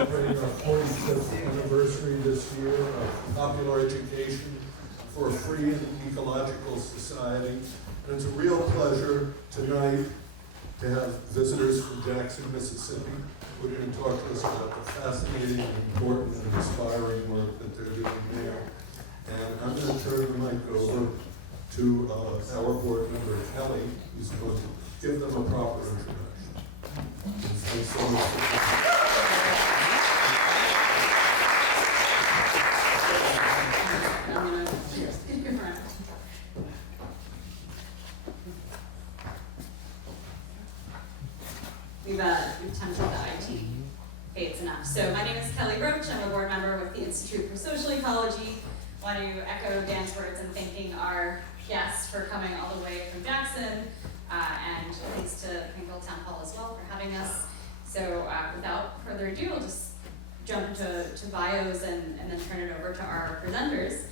celebrating our 45th anniversary this year of popular education for a free and ecological society. And it's a real pleasure tonight to have visitors from Jackson, Mississippi, who are going to talk to us about the fascinating, important, and inspiring work that they're doing there. And I'm going to turn the mic over to our board member, Kelly, who's going to give them a proper introduction. Thanks so much. We've attempted the IT. Okay, it's enough. So my name is Kelly Roach. I'm a board member with the Institute for Social Ecology. Want to echo Dan's words in thanking our guests for coming all the way from Jackson, and thanks to Plainfield Town Hall as well for having us. So without further ado, I'll just jump into bios and then turn it over to our presenters.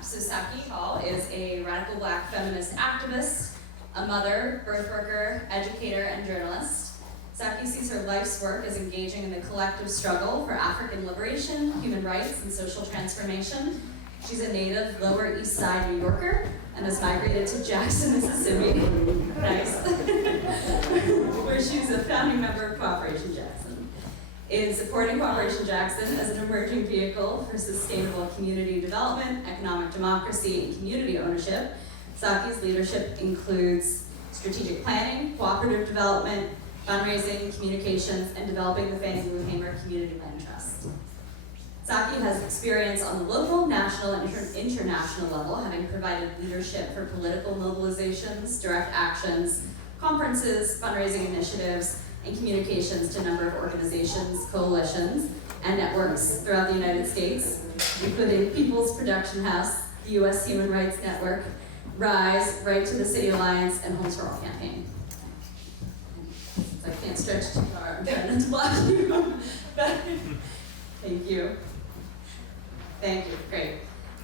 So Saki Hall is a radical Black feminist activist, a mother, birth worker, educator, and journalist. Saki sees her life's work as engaging in the collective struggle for African liberation, human rights, and social transformation. She's a native Lower East Side New Yorker and has migrated to Jackson, Mississippi, nice, where she's a founding member of Cooperation Jackson. In supporting Cooperation Jackson as an emerging vehicle for sustainable community development, economic democracy, and community ownership, Saki's leadership includes strategic planning, cooperative development, fundraising, communications, and developing the Fannie Lou Hamer Community Land Trust. Saki has experience on the local, national, and international level, having provided leadership for political mobilizations, direct actions, conferences, fundraising initiatives, and communications to a number of organizations, coalitions, and networks throughout the United States, including People's Production House, the U.S. Human Rights Network, RISE, Right to the City Alliance, and Homes for All campaign. I can't stretch too far, I'm trying not to block you. Thank you. Thank you, great.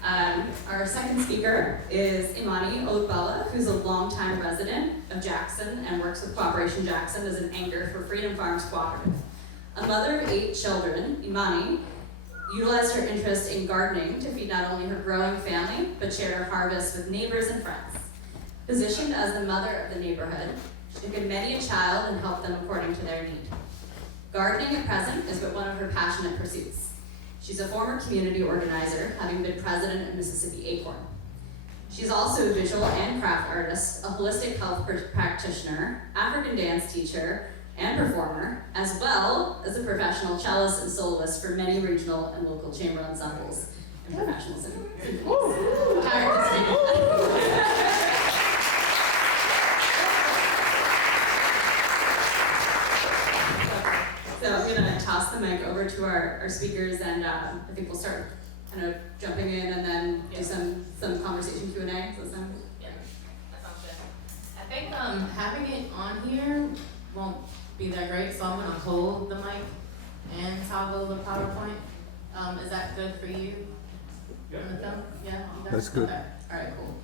Our second speaker is Imani Olugbala, who's a longtime resident of Jackson and works with Cooperation Jackson as an anchor for Freedom Farms Cooperative. A mother of 8 children, Imani utilized her interest in gardening to feed not only her growing family, but shared her harvest with neighbors and friends. Positioned as the mother of the neighborhood, she took in many a child and helped them according to their need. Gardening at present is but one of her passionate pursuits. She's a former community organizer, having been president of Mississippi Acorn. She's also a visual and craft artist, a holistic health practitioner, African dance teacher, and performer, as well as a professional cellist and soloist for many regional and local chamber ensembles and professional symphonies. So I'm gonna toss the mic over to our speakers, and I think we'll start kind of jumping in and then do some conversation Q&A. Does that sound good? Yeah, that sounds good. I think having it on here won't be that great, so I'm gonna hold the mic and toggle the PowerPoint. Is that good for you? Yeah. Yeah. That's good. Okay. All right, cool.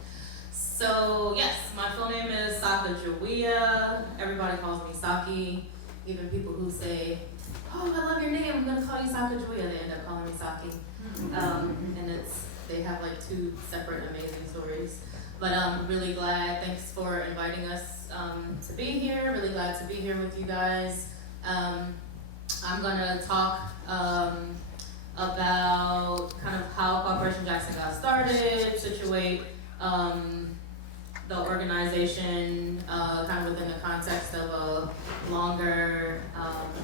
So yes, my full name is Sacagawea. Everybody calls me Saki. Even people who say, "Oh, I love your name. I'm gonna call you Sacagawea," they end up calling me Saki. And they have like 2 separate amazing stories. But I'm really glad. Thanks for inviting us to be here. Really glad to be here with you guys. I'm gonna talk about kind of how Cooperation Jackson got started, situate the organization kind of within the context of a longer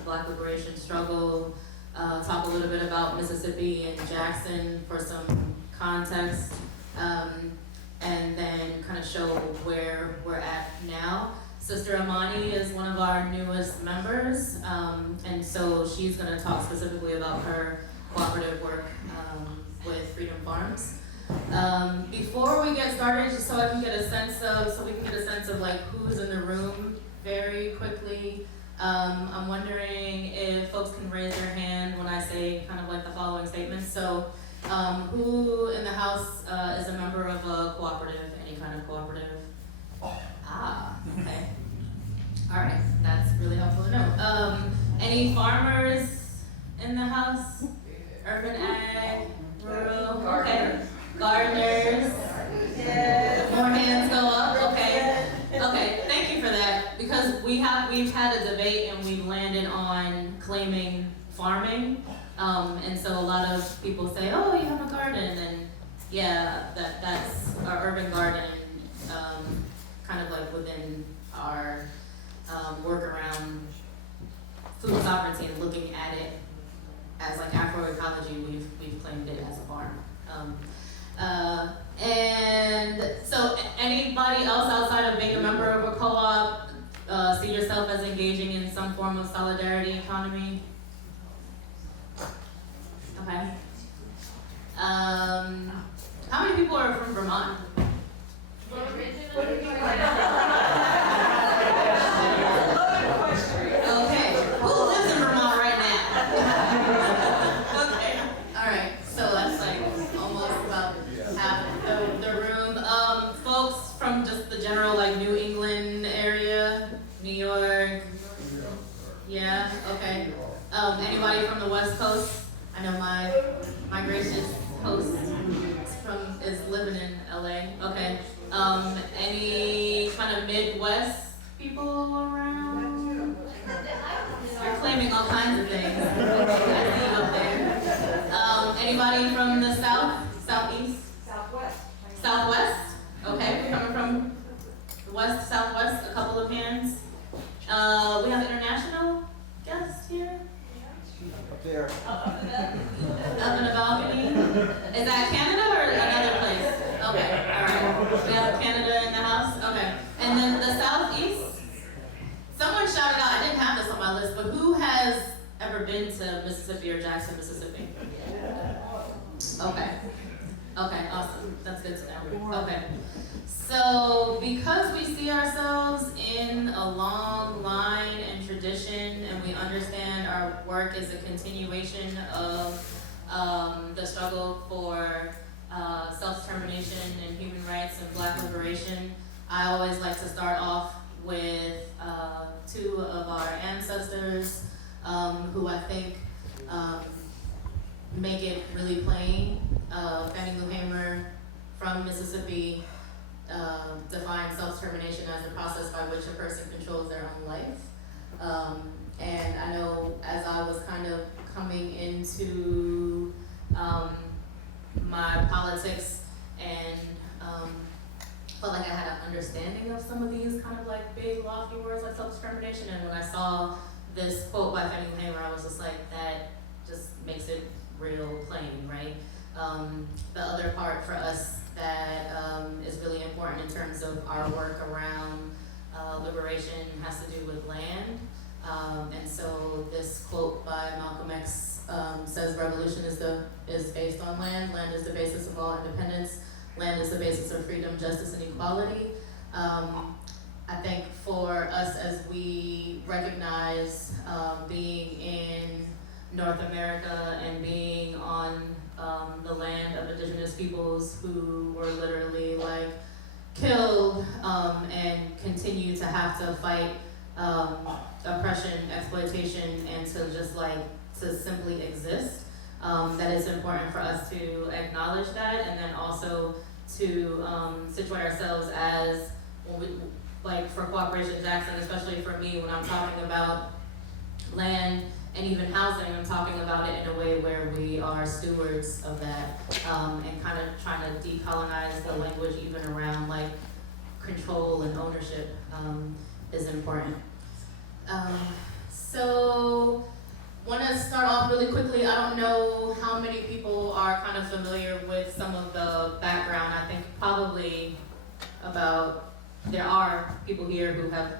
Black liberation struggle, talk a little bit about Mississippi and Jackson for some context, and then kind of show where we're at now. Sister Imani is one of our newest members, and so she's going to talk specifically about her cooperative work with Freedom Farms. Before we get started, just so we can get a sense of like who's in the room very quickly, I'm wondering if folks can raise their hand when I say kind of like the following statements. So who in the house is a member of a cooperative, any kind of cooperative? Ah, okay. All right, that's really helpful to know. Any farmers in the farming. And so a lot of people say, oh, you have a garden, and yeah, that's our urban garden, kind of like within our work around food sovereignty and looking at it as like agroecology, we've claimed it as a farm. And so anybody else outside of being a member of a co-op see yourself as engaging in some form of solidarity economy? Okay. How many people are from Vermont? Okay, who lives in Vermont right now? Okay, all right, so that's like almost about half the room. Folks from just the general like New England area, New York. Yeah, okay. Anybody from the West Coast? I know my gracious host is living in LA. Okay. Any kind of Midwest people around? You're claiming all kinds of things. I see you up there. Anybody from the South? Southeast? Southwest. Southwest? Okay, we're coming from the West, Southwest, a couple of hands. We have international guests here. There. Up in the balcony? Is that Canada or another place? Okay, alright. We have Canada in the house? Okay. And then the Southeast? Someone shouted out, I didn't have this on my list, but who has ever been to Mississippi or Jackson, Mississippi? Okay. Okay, awesome. That's good to know. Okay. So, because we see ourselves in a long line and tradition, and we understand our work is a continuation of the struggle for self-determination and human rights and Black liberation, I always like to start off with two of our ancestors who I think make it really plain. Fannie Lou Hamer from Mississippi defines self-determination as the process by which a person controls their own life. And I know as I was kind of coming into my politics and felt like I had an understanding of some of these kind of like big lofty words like self-determination, and when I saw this quote by Fannie Lou Hamer, I was just like, that just makes it real plain, right? The other part for us that is really important in terms of our work around liberation has to do with land. And so this quote by Malcolm X says revolution is based on land. Land is the basis of all independence. Land is the basis of freedom, justice, and equality. I think for us as we recognize being in North America and being on the land of indigenous peoples who were literally like killed and continue to have to fight oppression, exploitation, and to just like to simply exist, that it's important for us to acknowledge that, and then also to situate ourselves as, when we, like for Cooperation Jackson, especially for me, when I'm talking about land and even housing, I'm talking about it in a way where we are stewards of that, and kind of trying to decolonize the language even around like control and ownership is important. So, want to start off really quickly. I don't know how many people are kind of familiar with some of the background. I think probably there are people here who have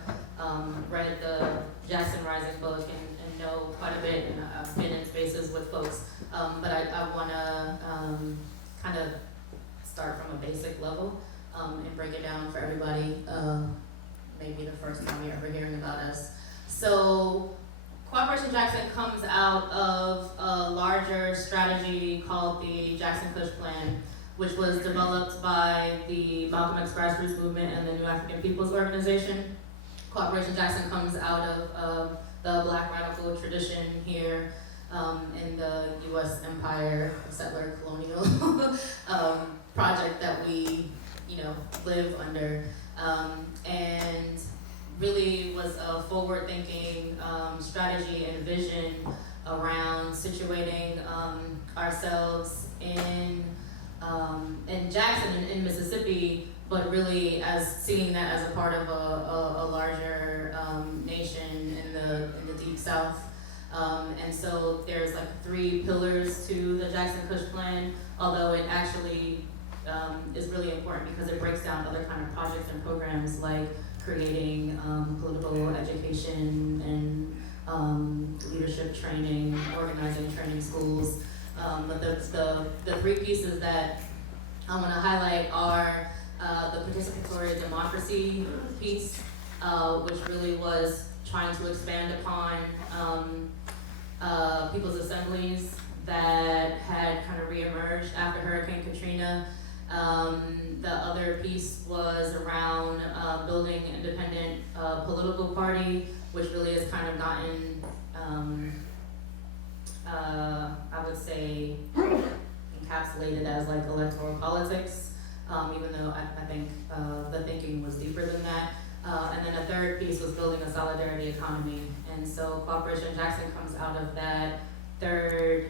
read the Jackson Rising book and know quite a bit, and I've been in spaces with folks. But I want to kind of start from a basic level and break it down for everybody. Maybe the first time you're ever hearing about us. So, Cooperation Jackson comes out of a larger strategy called the Jackson Kush Plan, which was developed by the Malcolm X grassroots movement and the New African Peoples Organization. Cooperation Jackson comes out of the Black radical tradition here in the U.S. Empire settler colonial project that we, live under, and really was a forward-thinking strategy and vision around situating ourselves in Jackson in Mississippi, but really as seeing that as a part of a larger nation in the Deep South. And so there's like 3 pillars to the Jackson Kush Plan, although it actually is really important because it breaks down other kind of projects and programs like creating political education and leadership training, organizing training schools. But the 3 pieces that I want to highlight are the participatory democracy piece, which really was trying to expand upon people's assemblies that had kind of reemerged after Hurricane Katrina. The other piece was around building an independent political party, which really has kind of gotten, I would say, encapsulated as like electoral politics, even though I think the thinking was deeper than that. And then a third piece was building a solidarity economy. And so Cooperation Jackson comes out of that third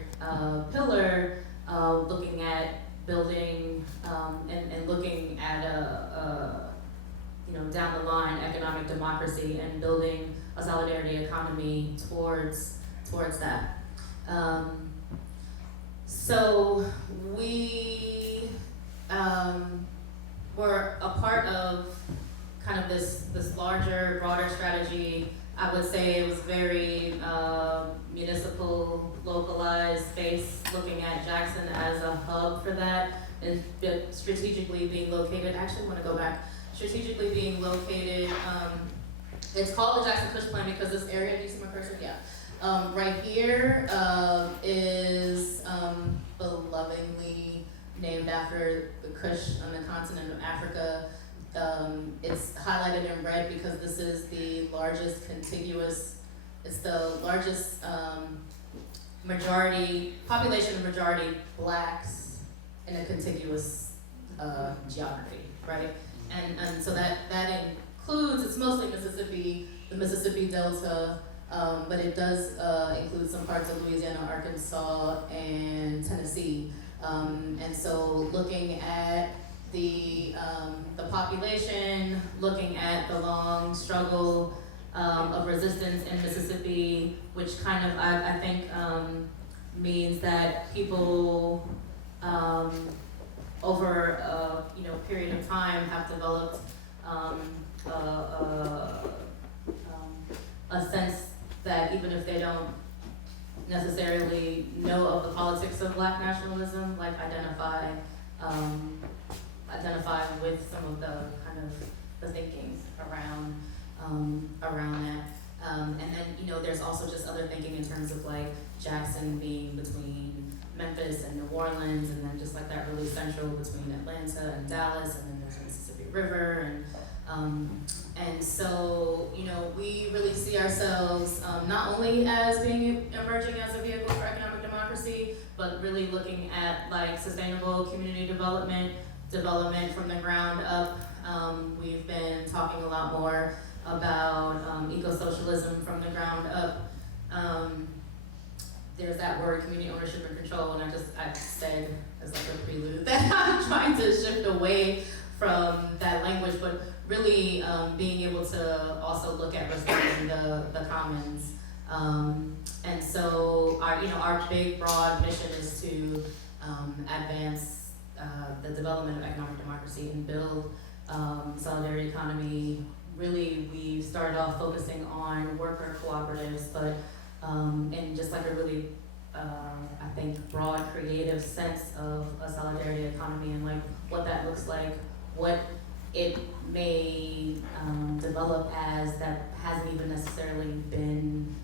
pillar, looking at building and looking at down the line economic democracy and building a solidarity economy towards that. So we were a part of kind of this larger, broader strategy. I would say it was very municipal, localized space, looking at Jackson as a hub for that, and strategically being located. Actually, I want to go back. Strategically being located. It's called the Jackson Kush Plan because this area. Do you see my cursor? Yeah. Right here is belovingly named after the Kush on the continent of Africa. It's highlighted in red because this is the largest contiguous, it's the largest population of majority blacks in a contiguous geography, right? And so that includes, it's mostly Mississippi, the Mississippi Delta, but it does include some parts of Louisiana, Arkansas, and Tennessee. And so looking at the population, looking at the long struggle of resistance in Mississippi, which kind of I think means that people over a period of time have developed a sense that even if they don't necessarily know of the politics of Black nationalism, like identify with some of the kind of the thinking around that. And then, there's also just other thinking in terms of like Jackson being between Memphis and New Orleans, and then just like that really central between Atlanta and Dallas, and then there's the Mississippi River, and so, we really see ourselves not only as being emerging as a vehicle for economic democracy, but really looking at like sustainable community development from the ground up. We've been talking a lot more about eco-socialism from the ground up. There's that word, community ownership and control, and I said as like a prelude that I'm trying to shift away from that language, but really being able to also look at restoring the commons. And so our big broad mission is to advance the development of economic democracy and build solidarity economy. Really, we started off focusing on worker cooperatives, but in just like a really, I think, broad creative sense of a solidarity economy and like what that looks like, what it may develop as that hasn't even necessarily been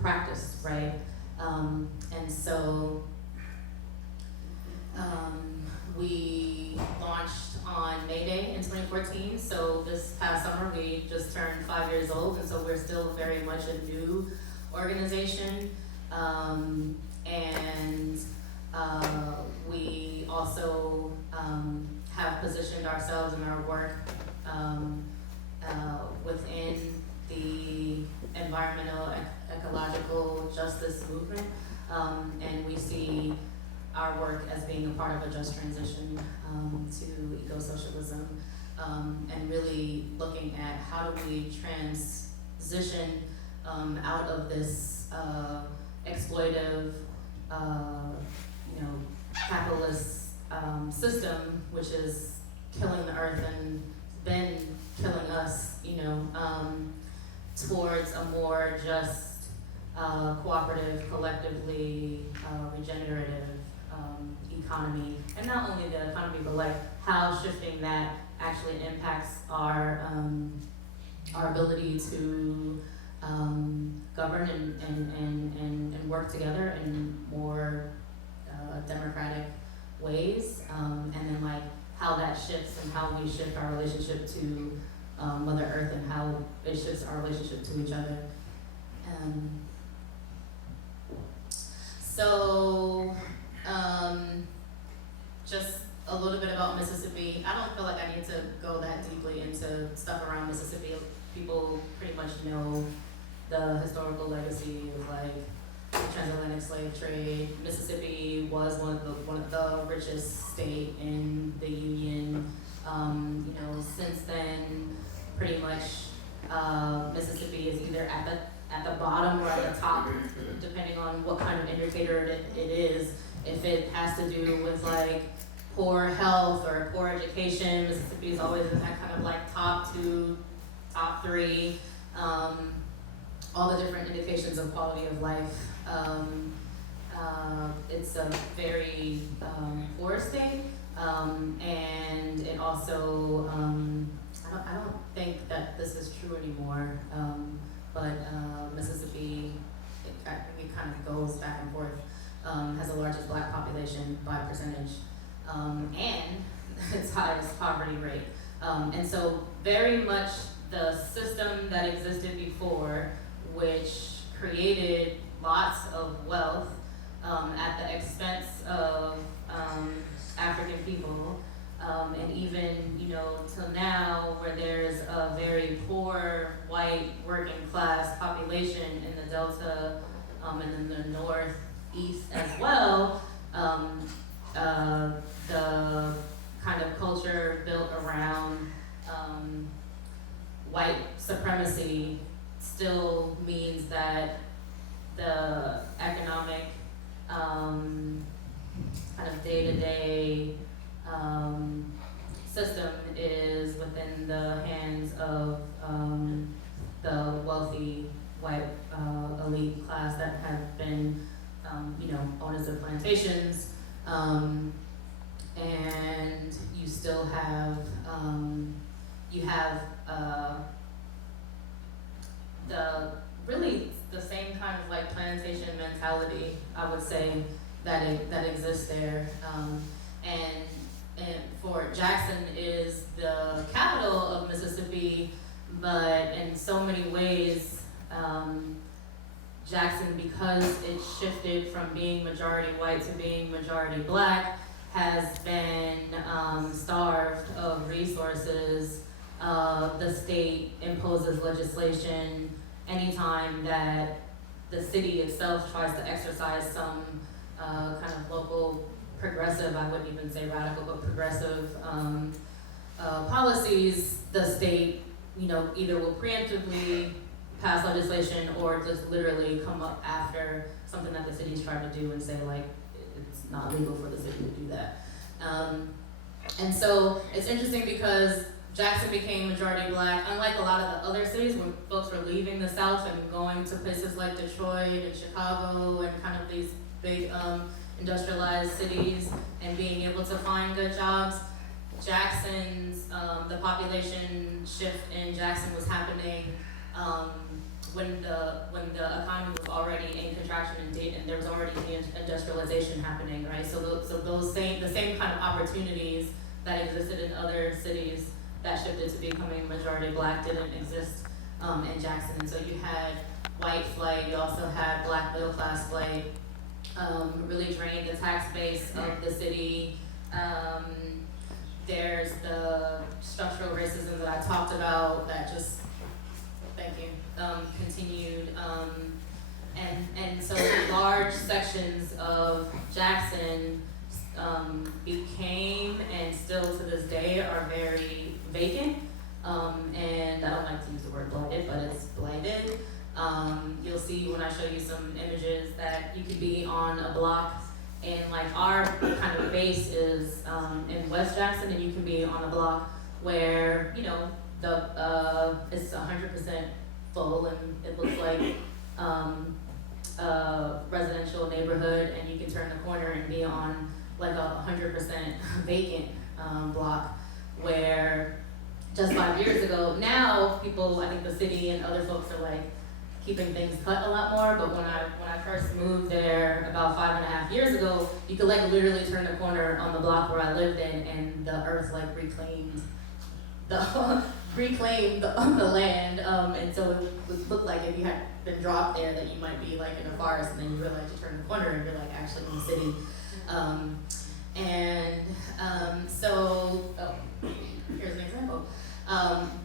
practiced, right? And so we launched on May Day in 2014, so this past summer we just turned 5 years old, and so we're still very much a new organization. And we also have positioned ourselves in our work within the environmental, ecological justice movement, and we see our work as being a part of a just transition to eco-socialism, and really looking at how do we transition out of this exploitive, capitalist system, which is killing the earth and been killing us, towards a more just, cooperative, collectively regenerative economy. And not only the economy, but like how shifting that actually impacts our ability to govern and work together in more democratic ways, and then like how that shifts and how we shift our relationship to Mother Earth and how it shifts our relationship to each other. Just a little bit about Mississippi. I don't feel like I need to go that deeply into stuff around Mississippi. People pretty much know the historical legacy of like the transatlantic slave trade. Mississippi was one of the richest state in the Union. Since then, pretty much Mississippi is either at the bottom or at the top, depending on what kind of indicator it is. If it has to do with like poor health or poor education, Mississippi is always in that kind of like top 2, top 3. All the different indications of quality of life. It's a very poor state, and it also, I don't think that this is true anymore, but Mississippi, it kind of goes back and forth, has the largest black population by percentage, and its highest poverty rate. And so very much the system that existed before, which created lots of wealth at the expense of African people, and even till now, where there's a very poor white working class population in the Delta and in the Northeast as well. The kind of culture built around white supremacy still means that the economic kind of day-to-day system is within the hands of the wealthy white elite class that have been owners of plantations, and you still have the same kind of like plantation mentality, I would say, that exists there. And for Jackson is the capital of Mississippi, but in so many ways, Jackson, because it shifted from being majority white to being majority black, has been starved of resources. The state imposes legislation anytime that the city itself tries to exercise some kind of local progressive, I wouldn't even say radical, but progressive policies. The state, either will preemptively pass legislation or just literally come up after something that the city's trying to do and say like, it's not legal for the city to do that. And so it's interesting because Jackson became majority black, unlike a lot of the other cities when folks were leaving the South and going to places like Detroit and Chicago and kind of these big industrialized cities and being able to find good jobs. Jackson's, the population shift in Jackson was happening when the economy was already in contraction and there was already industrialization happening, right? So the same kind of opportunities that existed in other cities that shifted to becoming majority black didn't exist in Jackson. And so you had white flight, you also had black middle class flight, really drained the tax base of the city. There's the structural racism that I talked about that just, thank you, continued and so large sections of Jackson became and still to this day are very vacant. And I don't like to use the word blighted, but it's blighted. You'll see when I show you some images that you could be on a block, and like our kind of base is in West Jackson, and you can be on a block where, you know, it's 100% full, and it looks like a residential neighborhood, and you can turn the corner and be on like a 100% vacant block, where just 5 years ago, now people, I think the city and other folks are like keeping things cut a lot more, but when I first moved there about 5.5 years ago, you could like literally turn the corner on the block where I lived in, and the earth like reclaimed the land, and so it would look like if you had been dropped there that you might be like in a forest, and then you realize you turn the corner and you're like actually in the city. So here's an example.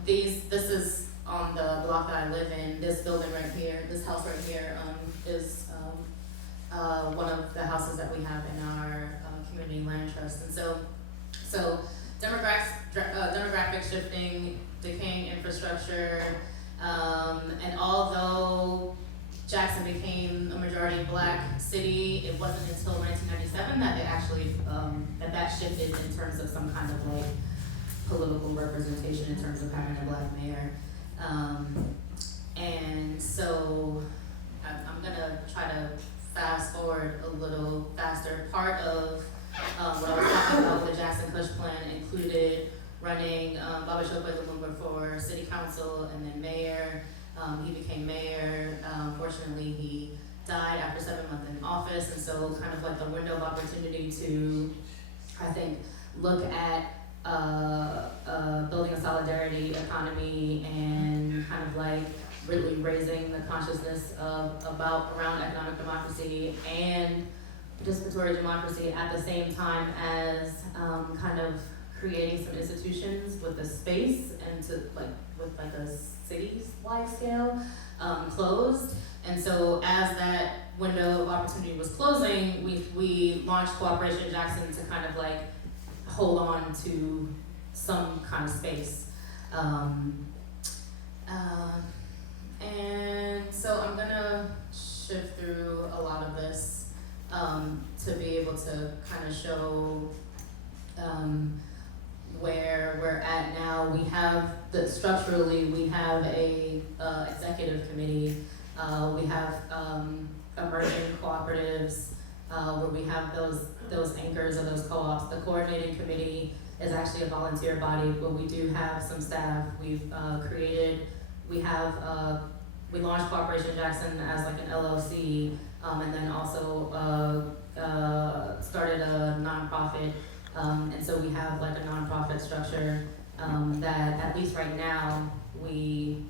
This is on the block that I live in. This building right here, this house right here, is one of the houses that we have in our community land trust. And so demographic shifting, decaying infrastructure, and although Jackson became a majority black city, it wasn't until 1997 that it actually that shifted in terms of some kind of like political representation in terms of having a black mayor. And so I'm gonna try to fast forward a little faster. Part of what I was talking about with the Jackson Kush plan included running Baba Chokwe Lumumba for city council and then mayor. He became mayor. Fortunately, he died after 7 months in office, and so kind of like the window of opportunity to, I think, look at building a solidarity economy and kind of like really raising the consciousness around economic democracy and participatory democracy at the same time as kind of creating some institutions with the space and to like with like a city-wide scale closed. And so as that window of opportunity was closing, we launched Cooperation Jackson to kind of like hold on to some kind of space. And so I'm gonna shift through a lot of this to be able to kind of show where we're at now. We have structurally we have a executive committee. We have emerging cooperatives where we have those anchors or those co-ops. The coordinating committee is actually a volunteer body, but we do have some staff. We've we launched Cooperation Jackson as like an LLC, and then also started a nonprofit. And so we have like a nonprofit structure that at least right now we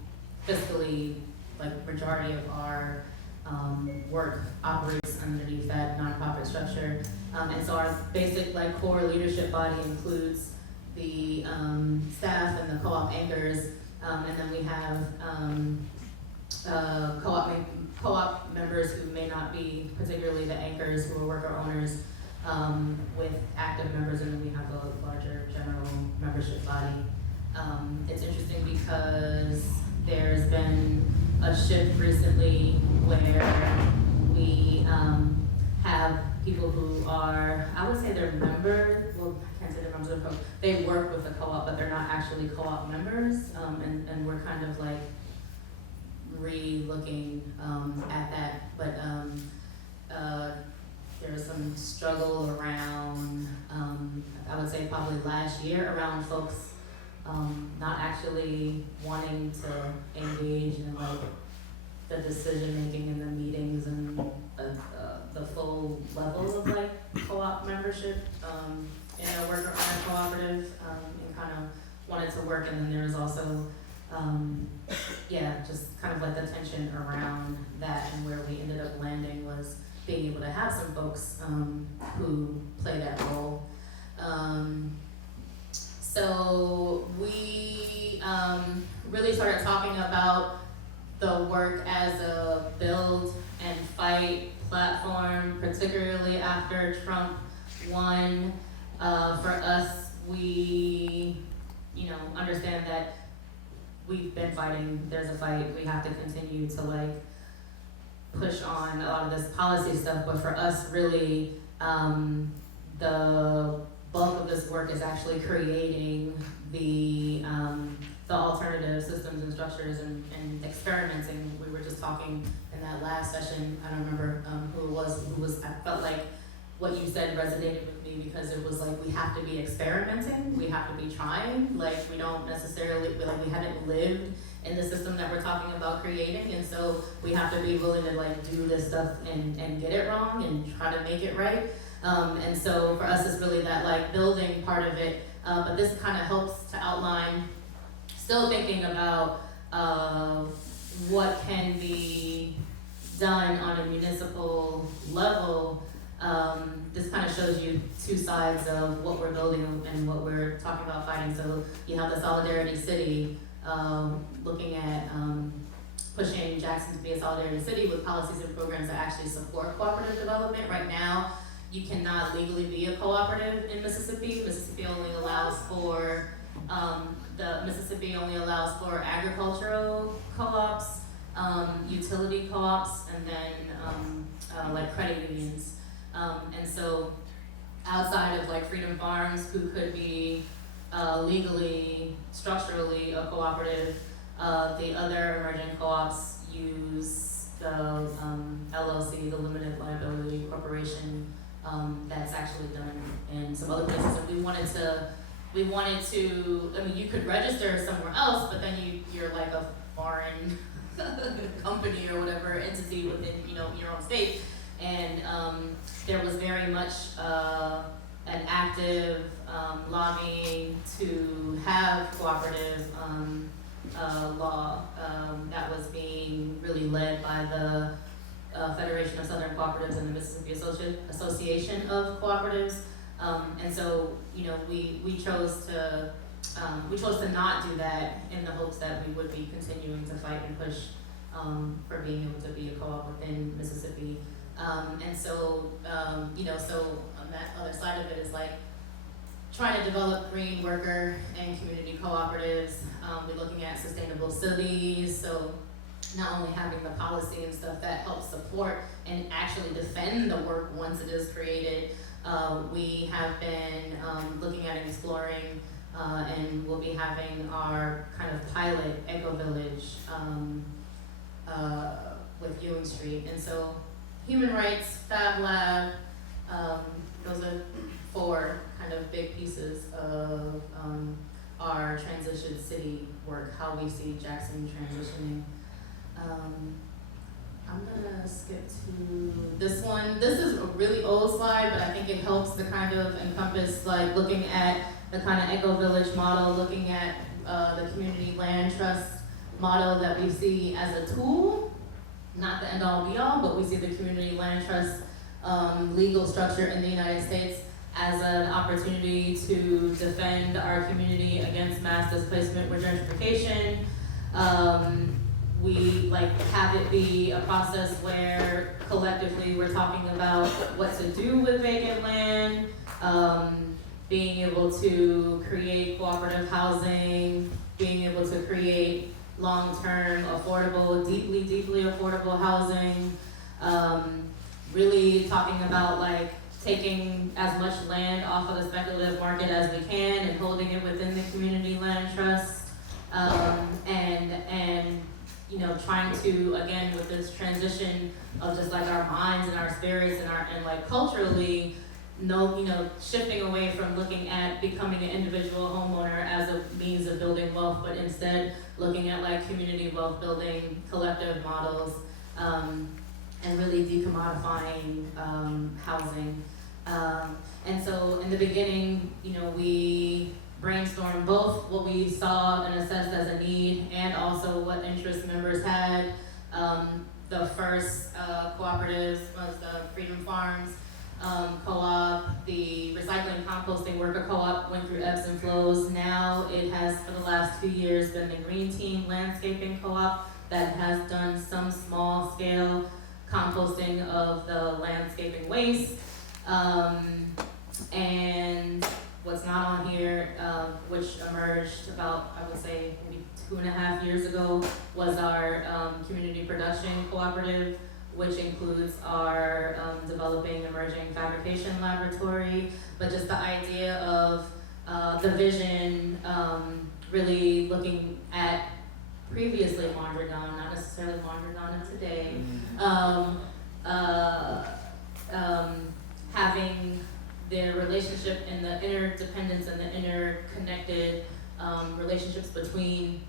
fiscally, like majority of our work operates underneath that nonprofit structure. And so our basic like core leadership body includes the staff and the co-op anchors, and then we have co-op members who may not be particularly the anchors, who are worker owners, with active members, and then we have a larger general membership body. It's interesting because there's been a shift recently where we have people who are, I would say they're members, well, I can't say they're members of the co-op, they work with the co-op, but they're not actually co-op members, and we're kind of like re-looking at that, but there was some struggle around, I would say probably last year, around folks not actually wanting to engage in like the decision making in the meetings and the full level of like co-op membership in a worker owner cooperative, and kind of wanted to work. And then there was also just kind of like the tension around that, and where we ended up landing was being able to have some folks who play that role. So we really started talking about the work as a build and fight platform, particularly after Trump won. For us, we, understand that we've been fighting, there's a fight, we have to continue to like push on a lot of this policy stuff, but for us really, the bulk of this work is actually creating the alternative systems and structures and experimenting. We were just talking in that last session, I don't remember who it was, I felt like what you said resonated with me because it was like we have to be experimenting, we have to be trying, like we don't necessarily, like we haven't lived in the system that we're talking about creating, and so we have to be willing to like do this stuff and get it wrong and try to make it right. And so for us it's really that like building part of it, but this kind of helps to outline, still thinking about what can be done on a municipal level. This kind of shows you two sides of what we're building and what we're talking about fighting. So you have the Solidarity City, looking at pushing Jackson to be a Solidarity City with policies and programs that actually support cooperative development. Right now, you cannot legally be a cooperative in Mississippi. Mississippi only allows for agricultural co-ops, utility co-ops, and then like credit unions. And so outside of like Freedom Farms, who could be legally, structurally a cooperative, the other emerging co-ops use the LLC, the limited liability corporation, that's actually done in some other places. And we wanted to, I mean, you could register somewhere else, but then you're like a foreign company or whatever entity within, your own state. And there was very much an active lobbying to have cooperative law that was being really led by the Federation of Southern Cooperatives and the Mississippi Association of Cooperatives. And so, we chose to not do that in the hopes that we would be continuing to fight and push for being able to be a co-op within Mississippi. And so, so on that other side of it is like trying to develop green worker and community cooperatives. We're looking at sustainable cities, so not only having the policy and stuff that helps support and actually defend the work once it is created. We have been looking at and exploring, and we'll be having our kind of pilot eco-village with Ewing Street. And so human rights, Fab Lab, those are 4 kind of big pieces of our transition city work, how we see Jackson transitioning. I'm gonna skip to this one. This is a really old slide, but I think it helps to kind of encompass like looking at the kind of eco-village model, looking at the community land trust model that we see as a tool, not the end-all be-all, but we see the community land trust legal structure in the United States as an opportunity to defend our community against mass displacement with gentrification. We have it be a process where collectively we're talking about what to do with vacant land, being able to create cooperative housing, being able to create long-term affordable, deeply, deeply affordable housing, really talking about taking as much land off of the speculative market as we can and holding it within the community land trust, and trying to, again, with this transition of just our minds and our spirits and culturally, shifting away from looking at becoming an individual homeowner as a means of building wealth, but instead looking at community wealth building, collective models, and really decommodifying housing. And so in the beginning, we brainstormed both what we saw and assessed as a need and also what interest members had. The first cooperatives was the Freedom Farms co-op, the Recycling Composting Worker Co-op went through ebbs and flows. Now it has, for the last 2 years, been the Green Team Landscaping Co-op, that has done some small scale composting of the landscaping waste. And what's not on here, which emerged about, I would say, maybe 2.5 years ago, was our community production cooperative, which includes our developing emerging fabrication laboratory, but just the idea of the vision, really looking at previously Mondrian, not necessarily Mondrian of today, having their relationship and the interdependence and the interconnected relationships between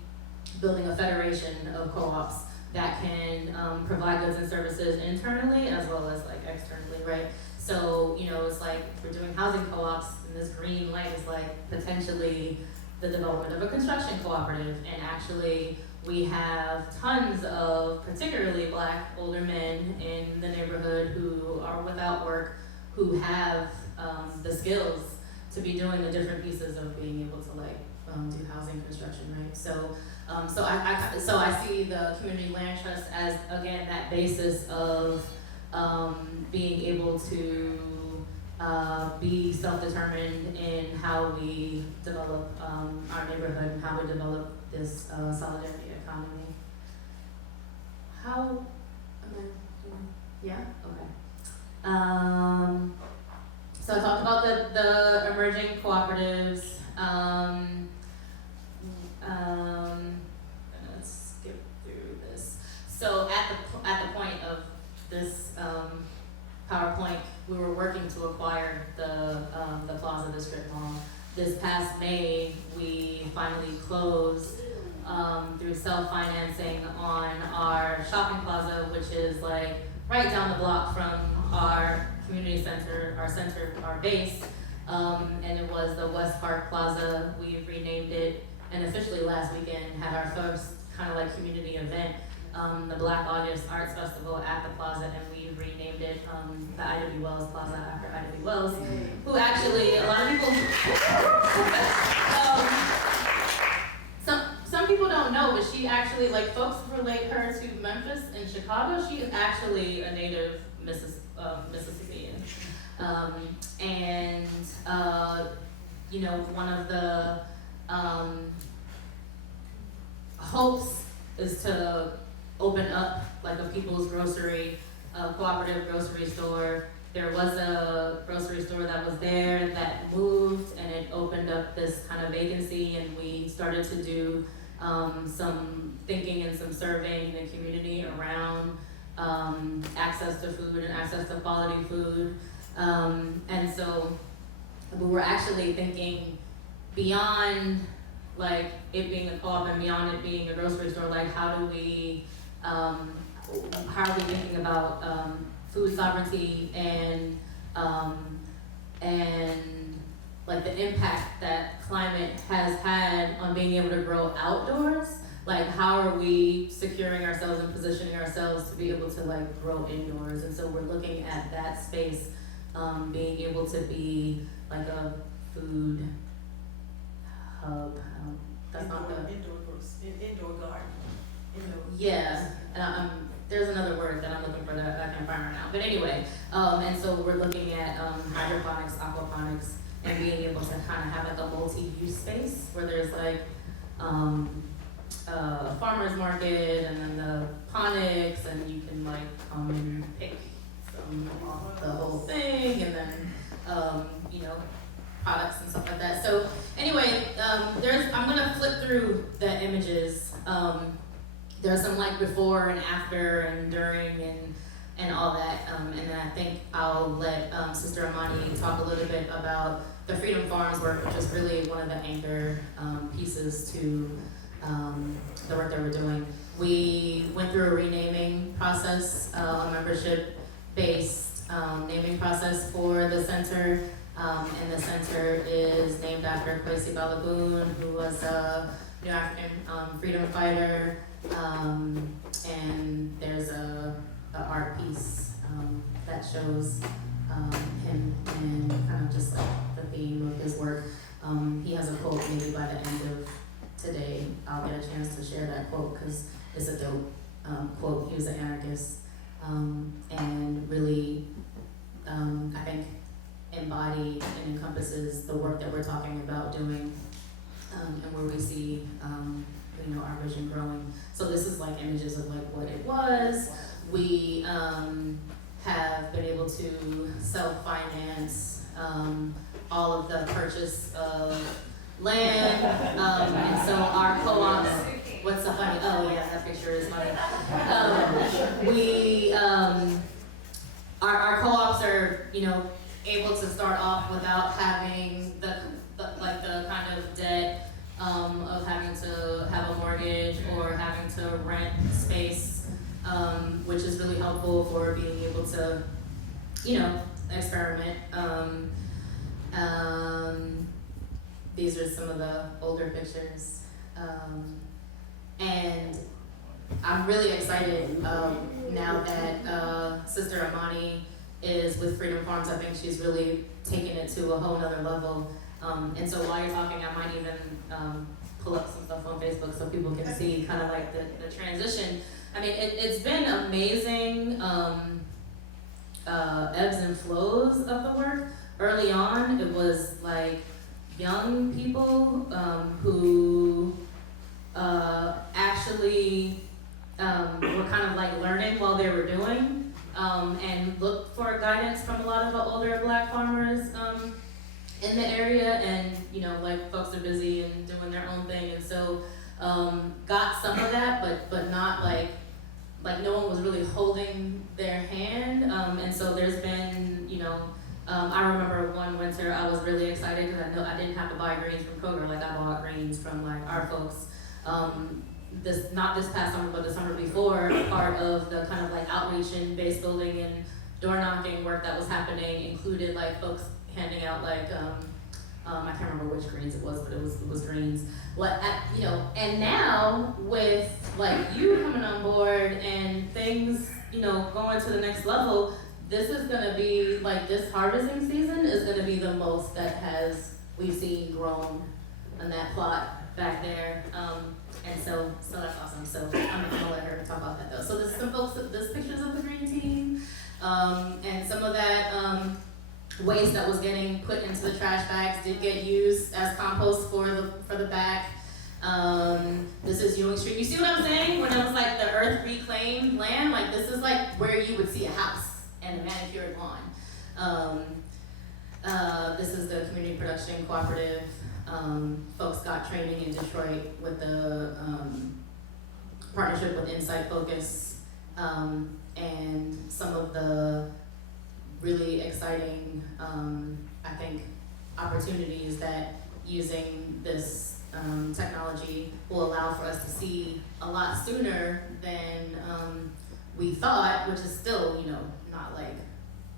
building a federation of co-ops that can provide goods and services internally as well as like externally, right? So, you know, it's like we're doing housing co-ops and this green light is like potentially the development of a construction cooperative, and actually we have tons of particularly Black older men in the neighborhood who are without work, who have the skills to be doing the different pieces of being able to like do housing construction, right? So I see the community land trust as, again, that basis of being able to be self-determined in how we develop our neighborhood and how we develop this solidarity economy. How, yeah, okay. So I talked about the emerging cooperatives. Let's skip through this. So at the point of this PowerPoint, we were working to acquire the Plaza District Mall. This past May, we finally closed through self-financing on our shopping plaza, which is like right down the block from our community center, our base, and it was the West Park Plaza. We renamed it, and officially last weekend had our first kind of like community event, the Black August Arts Festival at the plaza, and we renamed it the Ida B. Wells Plaza after Ida B. Wells, who actually, a lot of people, some people don't know, but she actually, like, folks relate her to Memphis and Chicago. She is actually a native Mississippian. You know, one of the hopes is to open up like a people's grocery, cooperative grocery store. There was a grocery store that was there that moved, and it opened up this kind of vacancy, and we started to do some thinking and some surveying in the community around access to food and access to quality food. And so we were actually thinking beyond like it being a co-op and beyond it being a grocery store, like how are we thinking about food sovereignty and like the impact that climate has had on being able to grow outdoors. Like how are we securing ourselves and positioning ourselves to be able to like grow indoors? And so we're looking at that space, being able to be like a food hub. That's not the indoor garden. yeah. There's another word that I'm looking for that I can't find right now. But anyway, and so we're looking at hydroponics, aquaponics, and being able to kind of have like a multi-use space where there's like a farmer's market and then the ponics, and you can like come and pick some off the whole thing, and then you know, products and stuff like that. So anyway, I'm gonna flip through the images. There's some like before and after and during and all that, and then I think I'll let Sister Amani talk a little bit about the Freedom Farms work, which is really one of the anchor pieces to the work that we're doing. We went through a renaming process, a membership-based naming process for the center, and the center is named after Kwesi Balagoon, who was a New African freedom fighter, and there's a art piece that shows him and kind of just like the theme of his work. He has a quote. Maybe by the end of today I'll get a chance to share that quote because is a dope quote. He was an anarchist, and really, I think, embodied and encompasses the work that we're talking about doing, and where we see, our vision growing. So this is like images of like what it was. We have been able to self-finance all of the purchase of land, and so our co-ops. What's so funny? Oh yeah, that picture is funny. Our co-ops are, able to start off without having the kind of debt of having to have a mortgage or having to rent space, which is really helpful for being able to, experiment. These are some of the older pictures. And I'm really excited now that Sister Amani is with Freedom Farms. I think she's really taken it to a whole nother level. And so while you're talking, I might even pull up some stuff on Facebook so people can see kind of like the transition. I mean, it's been amazing ebbs and flows of the work. Early on, it was like young people who actually were kind of like learning while they were doing, and looked for guidance from a lot of the older Black farmers in the area, and like folks are busy and doing their own thing, and so got some of that, but not like no one was really holding their hand, and so there's been I remember one winter I was really excited because I know I didn't have to buy greens from Kroger, like I bought greens from like our folks. Not this past summer, but the summer before, part of the kind of like outreach and base building and door knocking work that was happening included like folks handing out like I can't remember which greens it was, but it was greens. And now with like you coming on board and things going to the next level, this is gonna be like this harvesting season is gonna be the most that we've seen grown on that plot back there. And so that's awesome. So I'm gonna let her talk about that though. So there's some folks, there's pictures of the green team, and some of that waste that was getting put into the trash bags did get used as compost for the back. This is Ewing Street. You see what I'm saying? When it was like the earth reclaimed land, like this is like where you would see a house and a manicured lawn. This is the community production cooperative. Folks got training in Detroit with the partnership with Insight Focus, and some of the really exciting, I think, opportunities that using this technology will allow for us to see a lot sooner than we thought, which is still, not like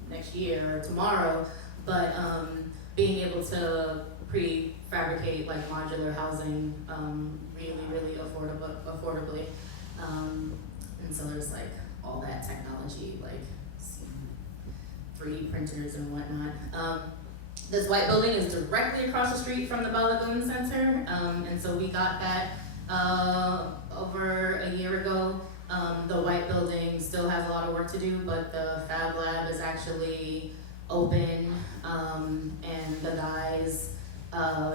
next year or tomorrow, but being able to prefabricate like modular housing really affordably. And so there's like all that technology, like 3D printers and whatnot. This white building is directly across the street from the Balagoon Center, and so we got that over a year ago. The white building still has a lot of work to do, but the Fab Lab is actually open, and the guys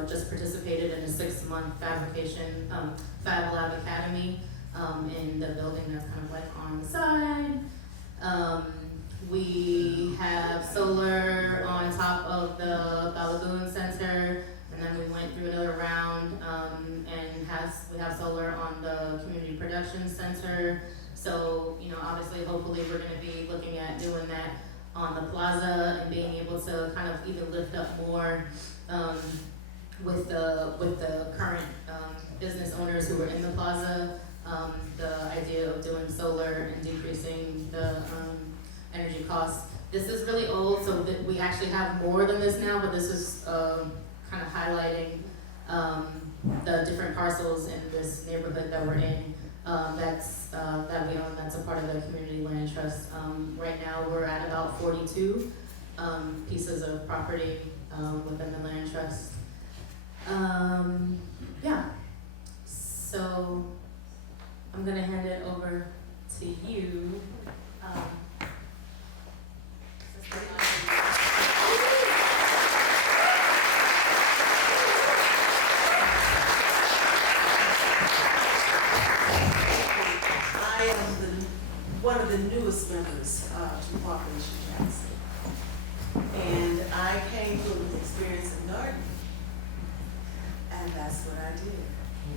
just participated in a 6-month fabrication Fab Lab Academy in the building that's kind of like on the side. We have solar on top of the Balagoon Center, and then we went through another round, and we have solar on the Community Production Center. So, obviously, hopefully we're gonna be looking at doing that on the plaza and being able to kind of even lift up more with the current business owners who are in the plaza, the idea of doing solar and decreasing the energy costs. This is really old, so that we actually have more than this now, but this is kind of highlighting the different parcels in this neighborhood that we're in, that we own, that's a part of the community land trust. Right now we're at about 42 pieces of property within the land trust. Yeah, so I'm gonna hand it over to you. I am one of the newest members to Population Jackson. And I came through with experience in gardening. And that's what I did.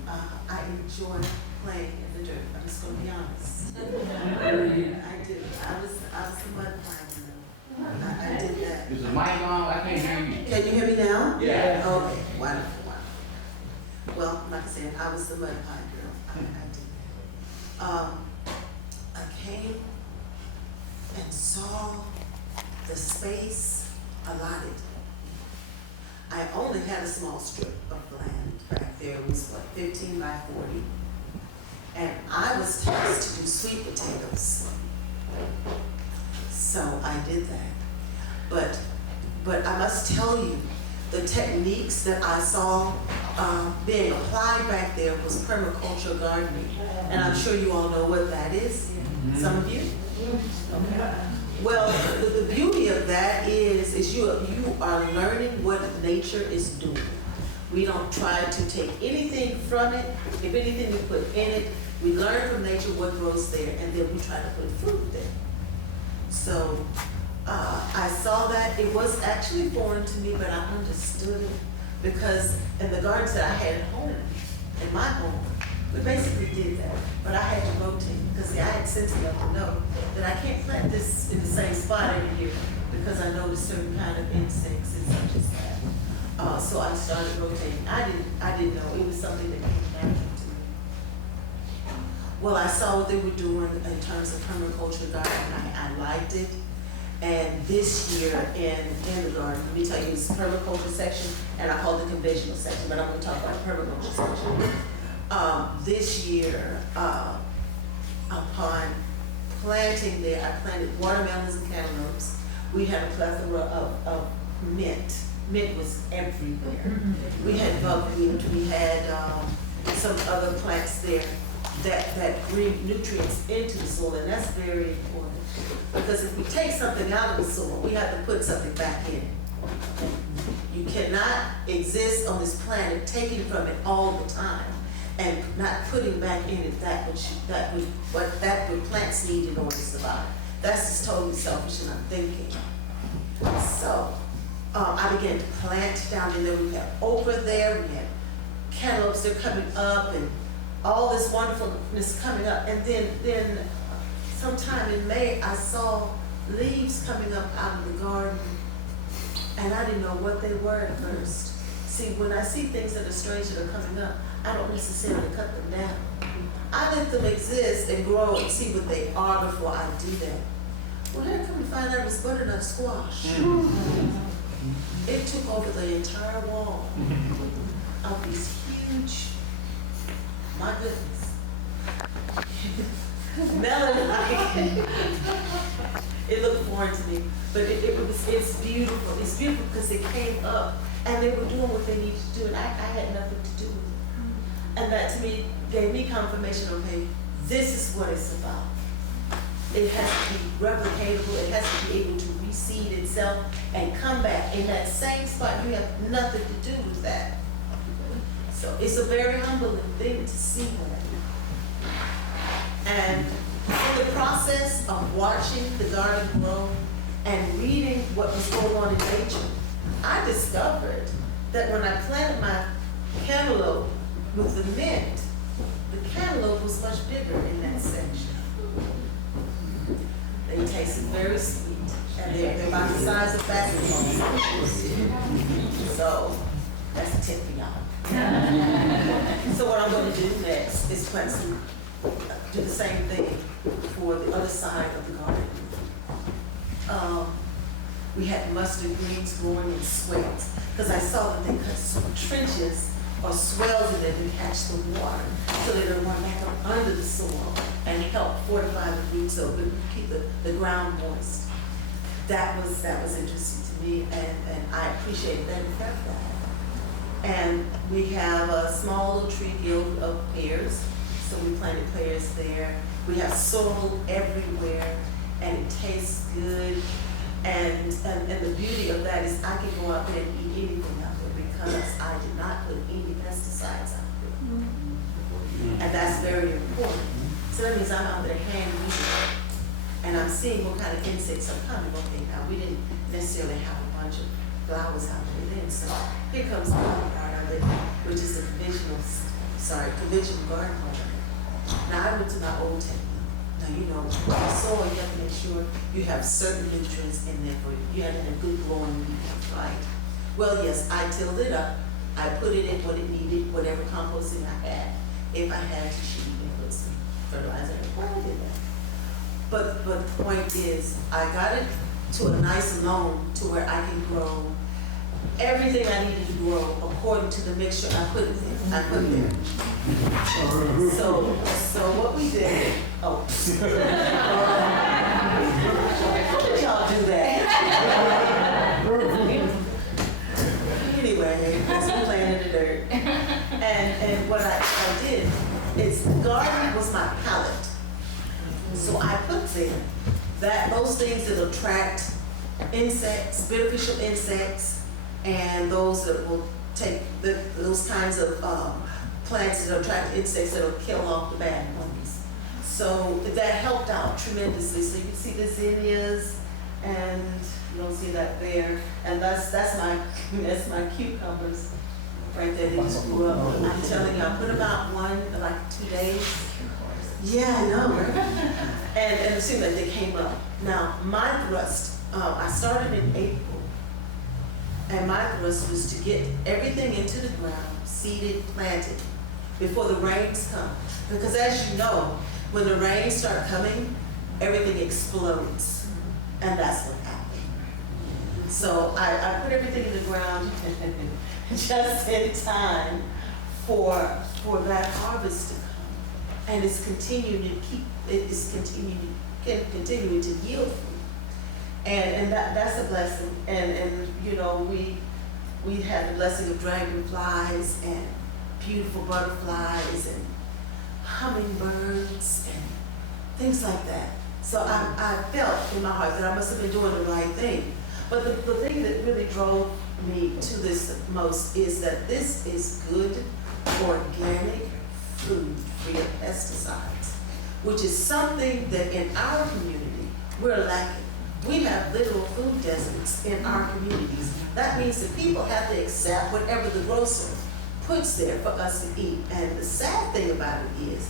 I enjoy playing in the dirt. I'm just gonna be honest. I did. I was the mud pine. I did that. Is the mic on? I can't hear you. Can you hear me now? Yeah. Okay, wonderful, wonderful. Well, like I said, I was the mud pie girl. I did that. I came and saw the space allotted. I only had a small strip of land back there. It was what, 15 by 40. And I was tasked to do sweet potatoes. So I did that. But I must tell you, the techniques that I saw being applied back there was permaculture gardening. And I'm sure you all know what that is. Some of you? Okay. Well, the beauty of that is you are learning what nature is doing. We don't try to take anything from it. If anything we put in it, we learn from nature what grows there, and then we try to put fruit there. So I saw that. It was actually foreign to me, but I understood it because in the gardens that I had at home, in my home, we basically did that. But I had to rotate because I had sense enough to know that I can't plant this in the same spot every year because I noticed certain kind of insects and such as that. So I started rotating. I didn't know. It was something that came natural to me. Well, I saw what they were doing in terms of permaculture gardening. I liked it. And this year in the garden, let me tell you, it's permaculture section, and I call it the conventional section, but I'm going to talk about the permaculture section. This year, upon planting there, I planted watermelons and cantaloupes. We had a plethora of mint. Mint was everywhere. We had buckwheat, we had some other plants there that bring nutrients into the soil, and that's very important. Because if we take something out of the soil, we have to put something back in. You cannot exist on this planet taking from it all the time and not putting back in it what plants need in order to survive. That's just totally selfish and unthinking. So I began to plant down there. We had okra there, we had cantaloupes, they're coming up, and all this wonderfulness coming up. And then sometime in May, I saw leaves coming up out of the garden, and I didn't know what they were at first. See, when I see things that are strange that are coming up, I don't necessarily cut them down. I let them exist and grow and see what they are before I do that. Well, then I come to find out it was butternut squash. It took over the entire wall of these huge, my goodness, melon. It looked foreign to me, but it's beautiful. It's beautiful because it came up and they were doing what they needed to do, and I had nothing to do with it. And that to me gave me confirmation, okay, this is what it's about. It has to be replicatable, it has to be able to reseed itself and come back in that same spot. You have nothing to do with that. So it's a very humbling thing to see that. And in the process of watching the garden grow and reading what was going on in nature, I discovered that when I planted my cantaloupe with the mint, the cantaloupe was much bigger in that section. They tasted very sweet, and they're about the size of basketballs. So that's a tip for y'all. So what I'm going to do next is do the same thing for the other side of the garden. We had mustard greens growing in swales, because I saw that they cut some trenches or swells in there to catch the water, so that it'll run back up under the soil and help fortify the roots open, keep the ground moist. That was interesting to me, and I appreciated that and kept that. And we have a small little tree guild of pears, So we planted pears there. We have sorrel everywhere, and it tastes good. And the beauty of that is I can go out there and eat anything out there because I did not put any pesticides out there. And that's very important. So that means I'm out there hand weeding, and I'm seeing what kind of insects are coming. Okay, now we didn't necessarily have a bunch of flowers out there then, so here comes the other part of it, which is the conventional garden program. Now I went to my old technique. Now you know, soil, you have to make sure you have certain nutrients in there for it. You have to have good growing medium, right? Well, yes, I tilled it up. I put it in what it needed, whatever composting I had. If I had to cheat and put some fertilizer, I did that. But the point is, I got it to a nice loam to where I can grow everything I needed to grow according to the mixture I put there. So what we did, how did y'all do that? Anyway, that's me playing in the dirt. And what I did is the garden was my palette. So I put there those things that attract insects, beneficial insects, and those that will take those kinds of plants that attract insects that will kill off the bad ones. So that helped out tremendously. So you can see the zinnias, and you don't see that there. And that's my cucumbers right there. They just grew up. I'm telling you, I put about like 2 days. Yeah, I know, right? And it seemed like they came up. Now, my thrust, I started in April, and my thrust was to get everything into the ground, seeded, planted, before the rains come. Because as you know, when the rains start coming, everything explodes. And that's what happened. So I put everything in the ground just in time for that harvest to come. And it's continuing to yield fruit. And that's a blessing. And you know, we had the blessing of dragonflies and beautiful butterflies and hummingbirds and things like that. So I felt in my heart that I must have been doing the right thing. But the thing that really drove me to this most is that this is good, organic food free of pesticides, which is something that in our community we're lacking. We have literal food deserts in our communities. That means that people have to accept whatever the grocer puts there for us to eat. And the sad thing about it is,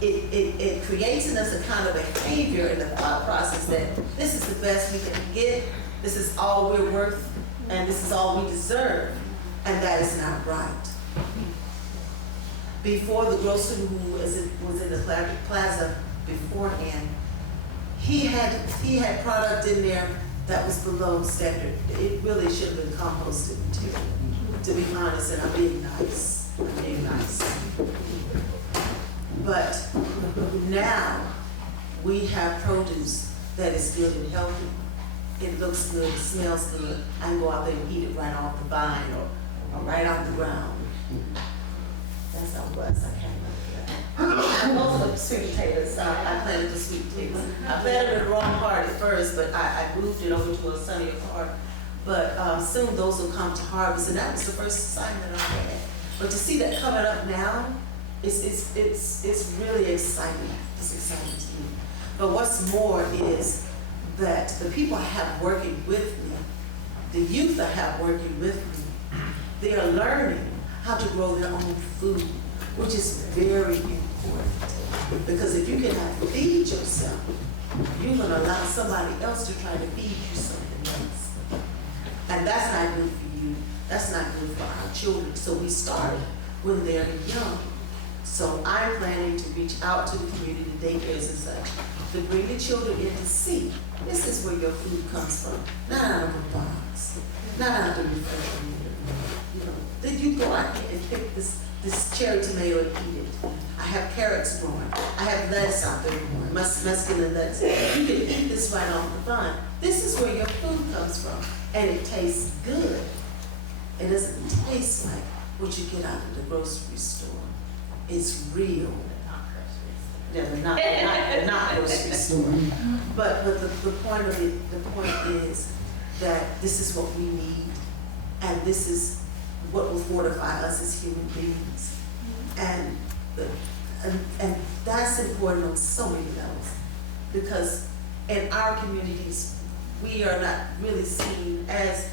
it creates in us a kind of behavior in the thought process that this is the best we can get, this is all we're worth, and this is all we deserve, and that is not right. Before, the grocer who was in the plaza beforehand, he had product in there that was below standard. It really should have been composted material, to be honest, and I'm being nice. But now we have produce that is good and healthy. It looks good, it smells good. I can go out there and eat it right off the vine or right off the ground. That's how blessed I came up with that. Those are the sweet potatoes. I planted the sweet potatoes. I planted in the wrong part at first, but I moved it over to a sunnier part. But soon those will come to harvest, and that was the first assignment I had. But to see that coming up now, it's really exciting. It's exciting to me. But what's more is that the people I have working with me, the youth I have working with me, they are learning how to grow their own food, which is very important. Because if you cannot feed yourself, you're going to allow somebody else to try to feed you something else. And that's not good for you. That's not good for our children. So we start when they're young. So I'm planning to reach out to the community daycares and such to bring the children in to see this is where your food comes from, not out of a box, not out of the refrigerator. You know, then you go out here and pick this cherry tomato and eat it. I have carrots growing. I have lettuce out there growing, mesclun lettuce. You can eat this right off the vine. This is where your food comes from, and it tastes good. It doesn't taste like what you get out of the grocery store. It's real. Yeah, they're not grocery store. But the point of it, the point is that this is what we need, and this is what will fortify us as human beings. And that's important on so many levels, because in our communities, we are not really seen as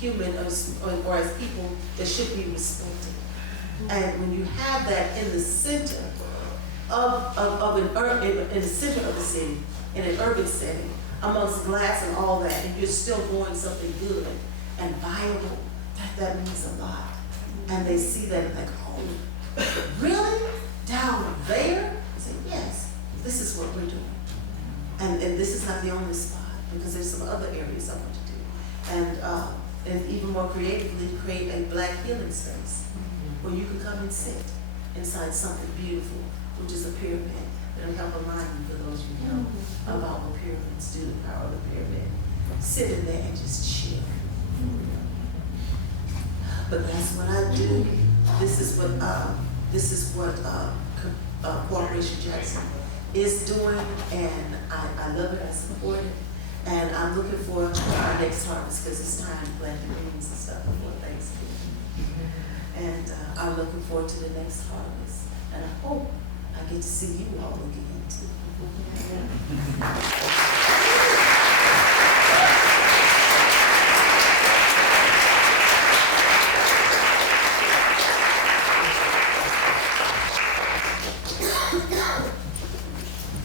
human or as people that should be respected. And when you have that in the center in the center of the city, in an urban setting, amongst glass and all that, and you're still doing something good and viable, that means a lot. And they see that and like, oh, really? Down there? I say, yes, this is what we're doing. And this is not the only spot, because there's some other areas I want to do. And even more creatively, create a Black healing space where you can come and sit inside something beautiful, which is a pyramid. That'll help align you, for those who know about what pyramids do, the power of the pyramid. Sit in there and just chill. But that's what I do. This is what Corporation Jackson is doing, and I love it, I support it. And I'm looking forward to our next harvest, because it's time to plant the beans and stuff before Thanksgiving. And I'm looking forward to the next harvest. And I hope I get to see you all again too.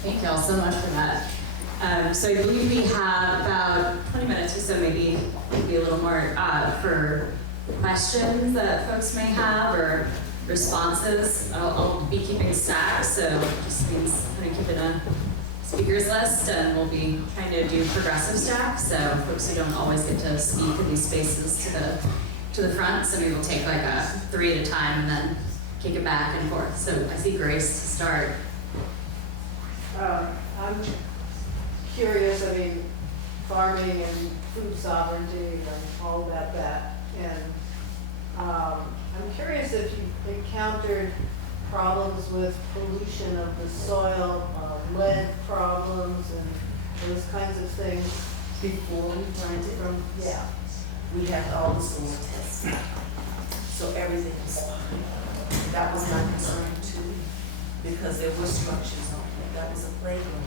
Thank you all so much for that. So I believe we have about 20 minutes or so, maybe a little more for questions that folks may have or responses. I'll be keeping stacks, so just means kind of keeping a speakers list, and we'll be trying to do progressive stacks, so folks who don't always get to speak in these spaces to the front. So maybe we'll take like a 3 at a time and then kick it back and forth. So I see Grace to start. I'm curious, I mean, farming and food sovereignty and all that. And I'm curious if you've encountered problems with pollution of the soil, lead problems and those kinds of things Before we planted from, yeah. we had all the soil tests. So everything was fine. That was my concern too, because there were structures on it. That was a playground.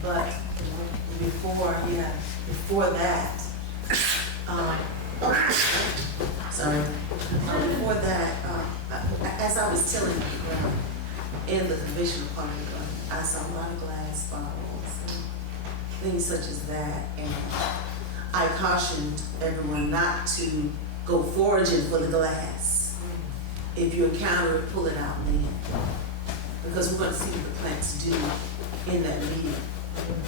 But before that, before that, as I was telling you, in the conventional part of the garden, I saw a lot of glass bottles and things such as that. And I cautioned everyone not to go foraging for the glass. If you encounter it, pull it out then. Because we're going to see what the plants do in that medium.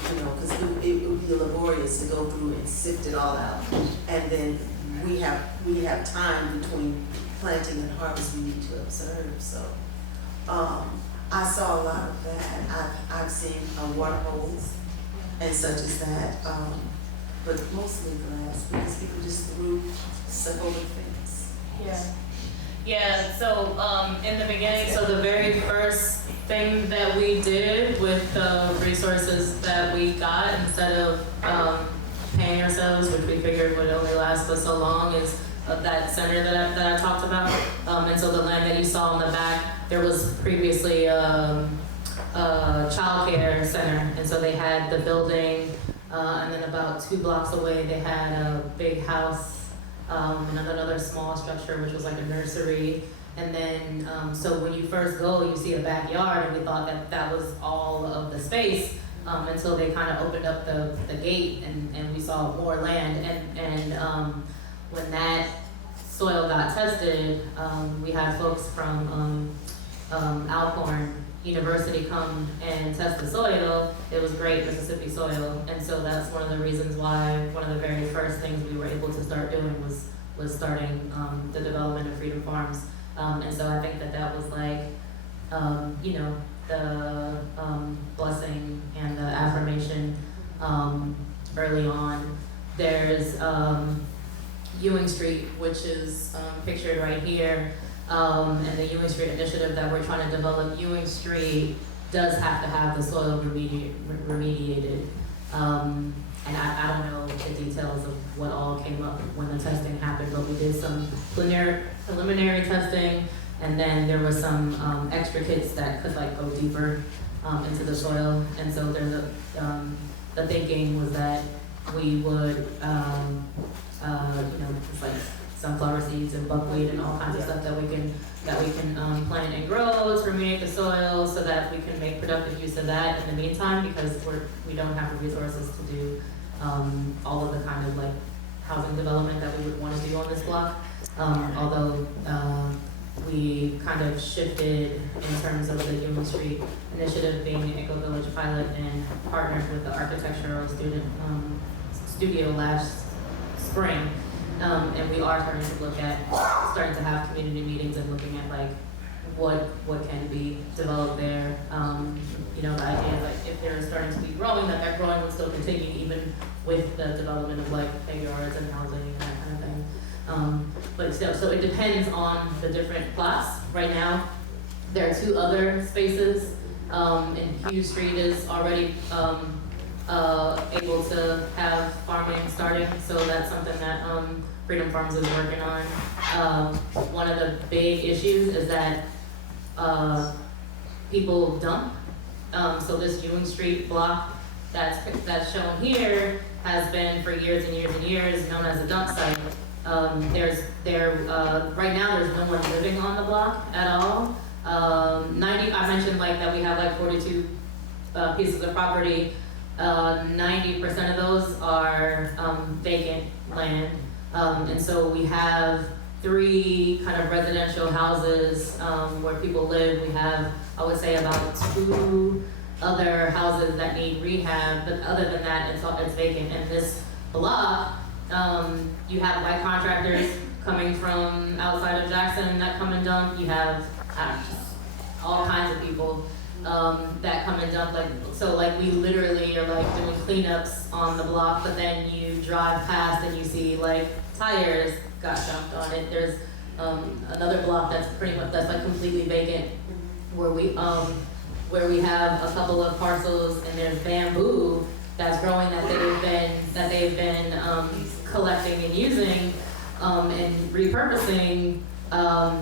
You know, because it would be laborious to go through and sift it all out. And then we have time between planting and harvest we need to observe. So I saw a lot of that. I've seen water holes and such as that, but mostly glass, because people just threw stuff over the fence. Yeah. Yeah, so in the beginning, so the very first thing that we did with the resources that we got, instead of paying ourselves, which we figured would only last us so long, is that center that I talked about. And so the land that you saw in the back, there was previously a child care center. And so they had the building, and then about 2 blocks away, they had a big house, and another small structure, which was like a nursery. And then, so when you first go, you see a backyard, and we thought that that was all of the space, until they kind of opened up the gate, and we saw more land. And when that soil got tested, we had folks from Alcorn University come and test the soil. It was great Mississippi soil, and so that's one of the reasons why one of the very first things we were able to start doing was starting the development of Freedom Farms. And so I think that was like, you know, the blessing and the affirmation early on. There's Ewing Street, which is pictured right here, and the Ewing Street initiative that we're trying to develop Ewing Street does have to have the soil remediated. And I don't know the details of what all came up when the testing happened, but we did some preliminary testing, and then there was some extra kits that could like go deeper into the soil. And so there's the thinking was that we would, it's like sunflower seeds and buckwheat and all kinds of stuff that we can plant and grow to remediate the soil, so that we can make productive use of that in the meantime, because we don't have the resources to do all of the kind of like housing development that we would want to do on this block. Although we kind of shifted in terms of the Human Street Initiative being an Eco Village pilot and partnered with the architectural studio last spring. And we are starting to have community meetings and looking at like what can be developed there. The idea is like if they're starting to be growing, that growing would still continue even with the development of like yards and housing and that kind of thing. But still, so it depends on the different plots. Right now, there are 2 other spaces, and Hughes Street is already able to have farming starting, so that's something that Freedom Farms is working on. One of the big issues is that people dump. So this Ewing Street block that's shown here has been for years and years and years known as a dump site. Right now there's no one living on the block at all. I mentioned like that we have like 42 pieces of property. 90% of those are vacant land. And so we have 3 kind of residential houses where people live. We have, I would say, about 2 other houses that need rehab, but other than that, it's vacant. And this block, you have white contractors coming from outside of Jackson that come and dump. You have all kinds of people that come and dump. Like we literally are like doing cleanups on the block, but then you drive past and you see like tires got dumped on it. There's another block that's like completely vacant, where we have a couple of parcels, and there's bamboo that's growing that they've been collecting and using and repurposing. I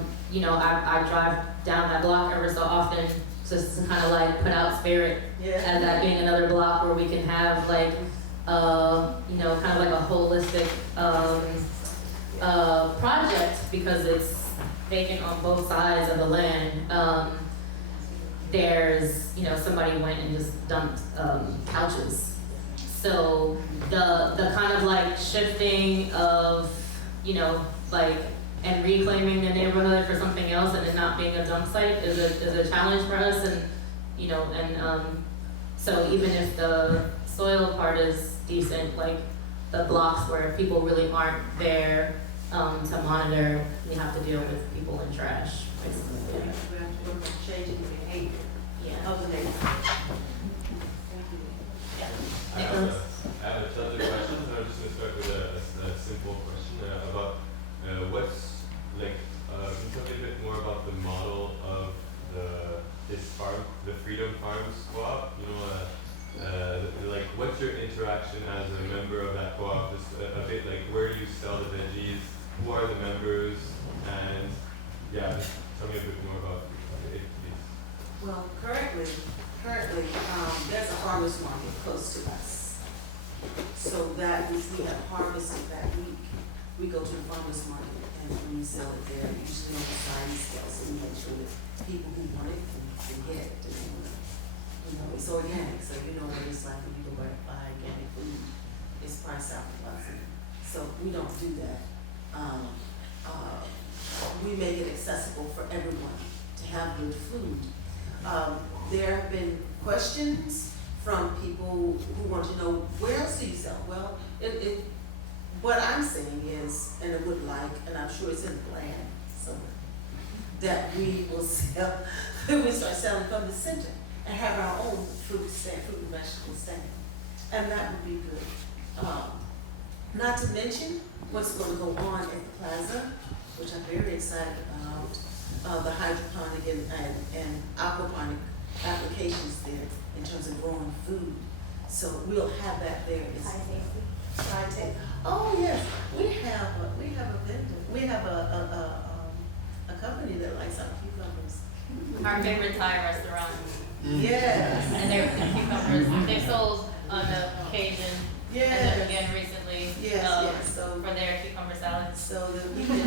drive down that block ever so often just to kind of like put out spirit as that being another block where we can have like kind of like a holistic project, because it's vacant on both sides of the land. There's, somebody went and just dumped couches. So the kind of like shifting of, and reclaiming the neighborhood for something else and it not being a dump site is a challenge for us. And, so even if the soil part is decent, like the blocks where people really aren't there to monitor, we have to deal with people in trash, basically. We have to work on changing the behavior Yeah. of the neighborhood. I have a ton of questions. I'm just going to start with a simple question about what's like. Can you tell me a bit more about the model of this farm, the Freedom Farms co-op? Like what's your interaction as a member of that co-op? Just a bit like where do you sell the veggies? Who are the members? And just tell me a bit more about it, please. Well, currently, there's a farmer's market close to us. So that is, we have harvested that week. We go to the farmer's market and we sell it there, usually on the sliding scale, so we make sure that people who want it can get it. It's organic, so what it's like when you go buy organic food. It's priced out for us. So we don't do that. We make it accessible for everyone to have good food. There have been questions from people who want to know, where else do you sell? Well, what I'm saying is, and I would like, and I'm sure it's in the plan somewhere, that we will sell, we start selling from the center and have our own fruit and vegetable stand. And that would be good. Not to mention what's going to go on at the plaza, which I'm very excited about, the hydroponic and aquaponic applications there in terms of growing food. So we'll have that there. It's high tech. Oh, yes, we have a vendor, we have a company that likes our cucumbers. Our favorite Thai restaurant, Yes, and their cucumbers, they've sold on occasion, and then yes, again recently, yes, so, for their cucumber salads. so that we can,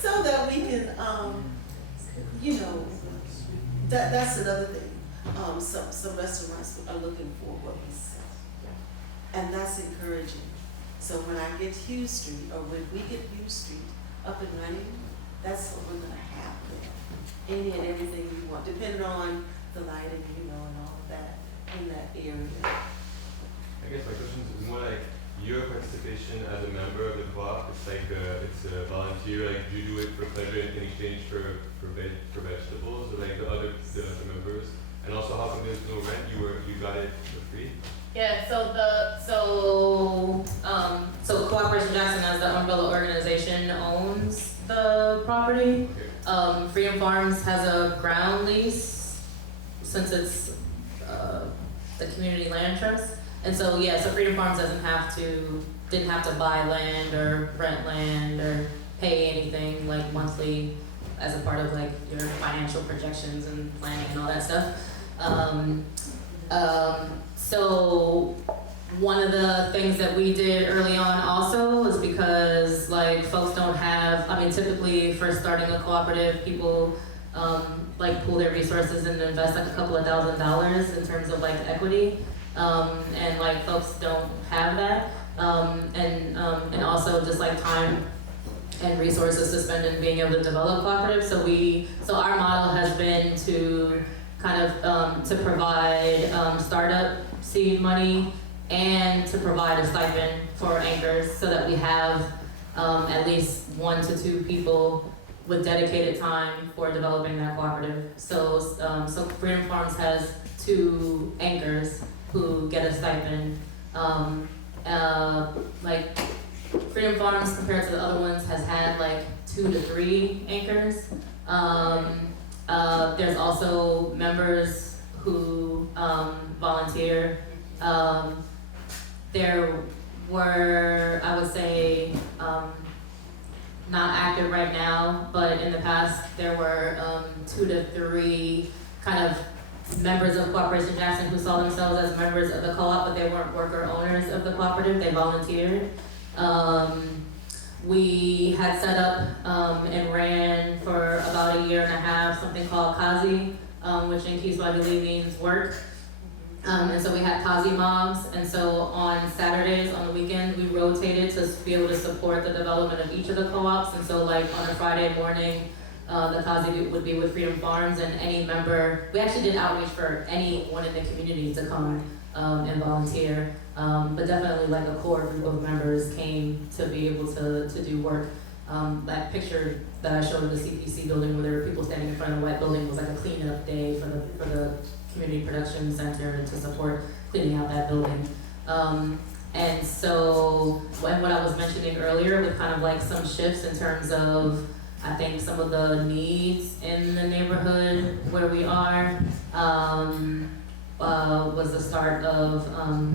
so that we can, you know, that's another thing. Some restaurants are looking for what we sell. And that's encouraging. So when I get Hughes Street, or when we get Hughes Street up and running, that's what we're gonna have there. Any and everything you want, depending on the lighting, you know, and all of that in that area. I guess my question is more like your participation as a member of the co-op. It's like it's a volunteer. Like, do you do it for pleasure in exchange for vegetables, or like the members? And also, how come there's no rent? You got it for free? Yeah, so Cooperation Jackson as the umbrella organization owns the property. Okay. Freedom Farms has a ground lease since it's the community land trust. And so, yeah, so Freedom Farms didn't have to buy land or rent land or pay anything like monthly as a part of like your financial projections and planning and all that stuff. So one of the things that we did early on also was because like folks don't have, I mean, typically for starting a cooperative, people like pool their resources and invest like a couple of $1,000s in terms of like equity. And like folks don't have that. And also just like time and resources to spend in being able to develop cooperatives. So our model has been to kind of to provide startup seed money and to provide a stipend for anchors so that we have at least 1 to 2 people with dedicated time for developing that cooperative. So Freedom Farms has 2 anchors who get a stipend. Like Freedom Farms compared to the other ones has had like 2 to 3 anchors. There's also members who volunteer. There were, I would say, not active right now, but in the past there were 2 to 3 kind of members of Cooperation Jackson who saw themselves as members of the co-op, but they weren't worker owners of the cooperative, they volunteered. We had set up and ran for about 1.5 years something called Kazi, which in Kiswahili means work. And so we had Kazi mobs, and so on Saturdays, on the weekends, we rotated to be able to support the development of each of the co-ops. And so like on a Friday morning, the Kazi would be with Freedom Farms, and any member, we actually did outreach for anyone in the community to come and volunteer. But definitely like a core group of members came to be able to do work. That picture that I showed of the CPC building where there were people standing in front of the white building was like a cleanup day for the Community Production Center to support cleaning out that building. And so what I was mentioning earlier with kind of like some shifts in terms of, I think some of the needs in the neighborhood where we are, was the start of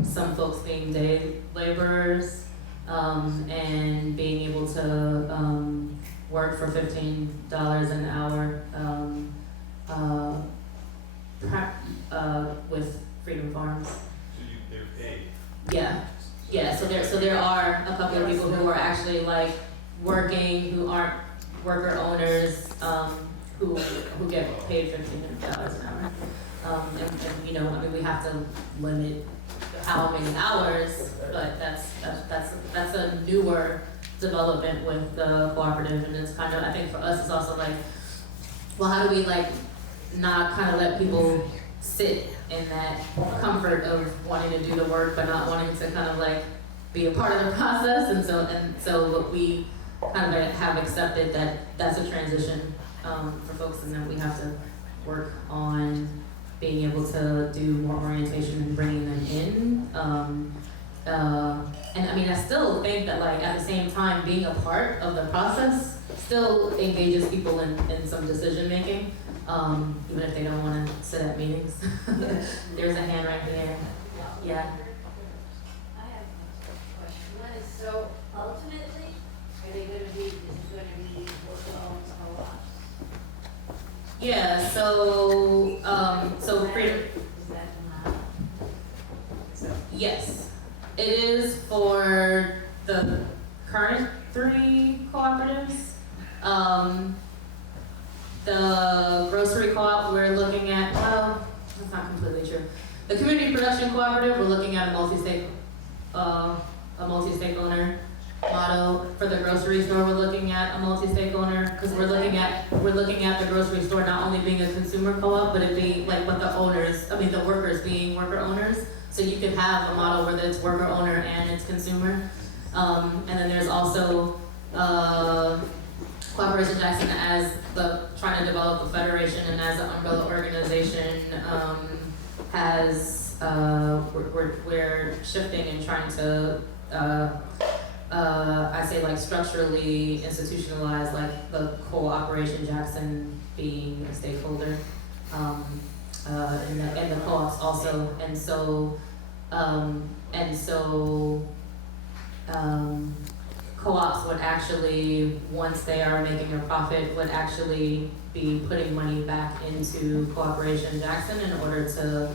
some folks being day laborers and being able to work for $15 an hour with Freedom Farms. So they're paid. Yeah. So there are a couple of people who are actually like working, who aren't worker owners, who get paid $15 an hour. And you know, I mean, we have to limit how many hours, but that's a newer development with the cooperative, and it's kind of, I think for us, it's also like, well, how do we like not kind of let people sit in that comfort of wanting to do the work but not wanting to kind of like be a part of the process, and so what we kind of have accepted that that's a transition for folks, and that we have to work on being able to do more orientation and bringing them in. And I mean, I still think that like at the same time, being a part of the process still engages people in some decision making. even if they don't wanna sit at meetings. There's a hand right there, yeah. I have a question. One is, so ultimately, are they gonna be, is it gonna be work-owned co-ops? Yeah, so freedom, Is that the model? yes, it is for the current 3 cooperatives. The grocery co-op, we're looking at, well, that's not completely true. The community production cooperative, we're looking at a multi-stake owner model. For the grocery store, we're looking at a multi-stake owner, because we're looking at the grocery store not only being a consumer co-op, but it being like what the workers being worker owners. So you could have a model where it's worker owner and it's consumer. And then there's also Cooperation Jackson as trying to develop a federation, and as an umbrella organization we're shifting and trying to I say like structurally institutionalize like the Cooperation Jackson being a stakeholder in the co-ops also, and so co-ops would actually, once they are making a profit, would actually be putting money back into Cooperation Jackson in order to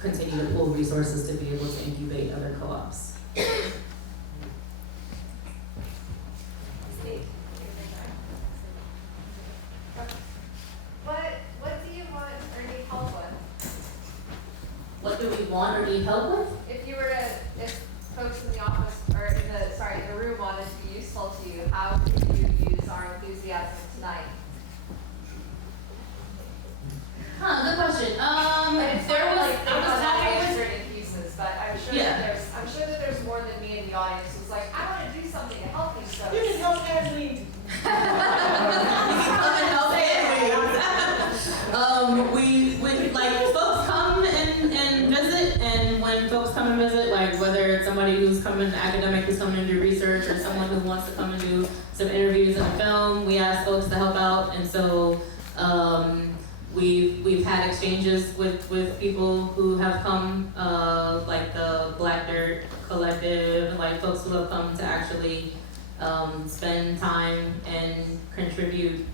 continue to pool resources to be able to incubate other co-ops. What do you want or need help with? What do we want or need help with? If folks in the office, or in the room wanted to be useful to you, how could you use our enthusiasm tonight? Good question. It's There not was, like I was talking with, answered in pieces, but I'm sure that there's more than me in the audience who's like, I want to do something to help these folks. You can help Kathleen. we like folks come and visit, and when folks come and visit, like whether it's somebody who's coming, academic who's coming to do research, or someone who wants to come and do some interviews and film, we ask folks to help out, and so we've had exchanges with people who have come, like the Black Dirt Collective, like folks who have come to actually spend time and contribute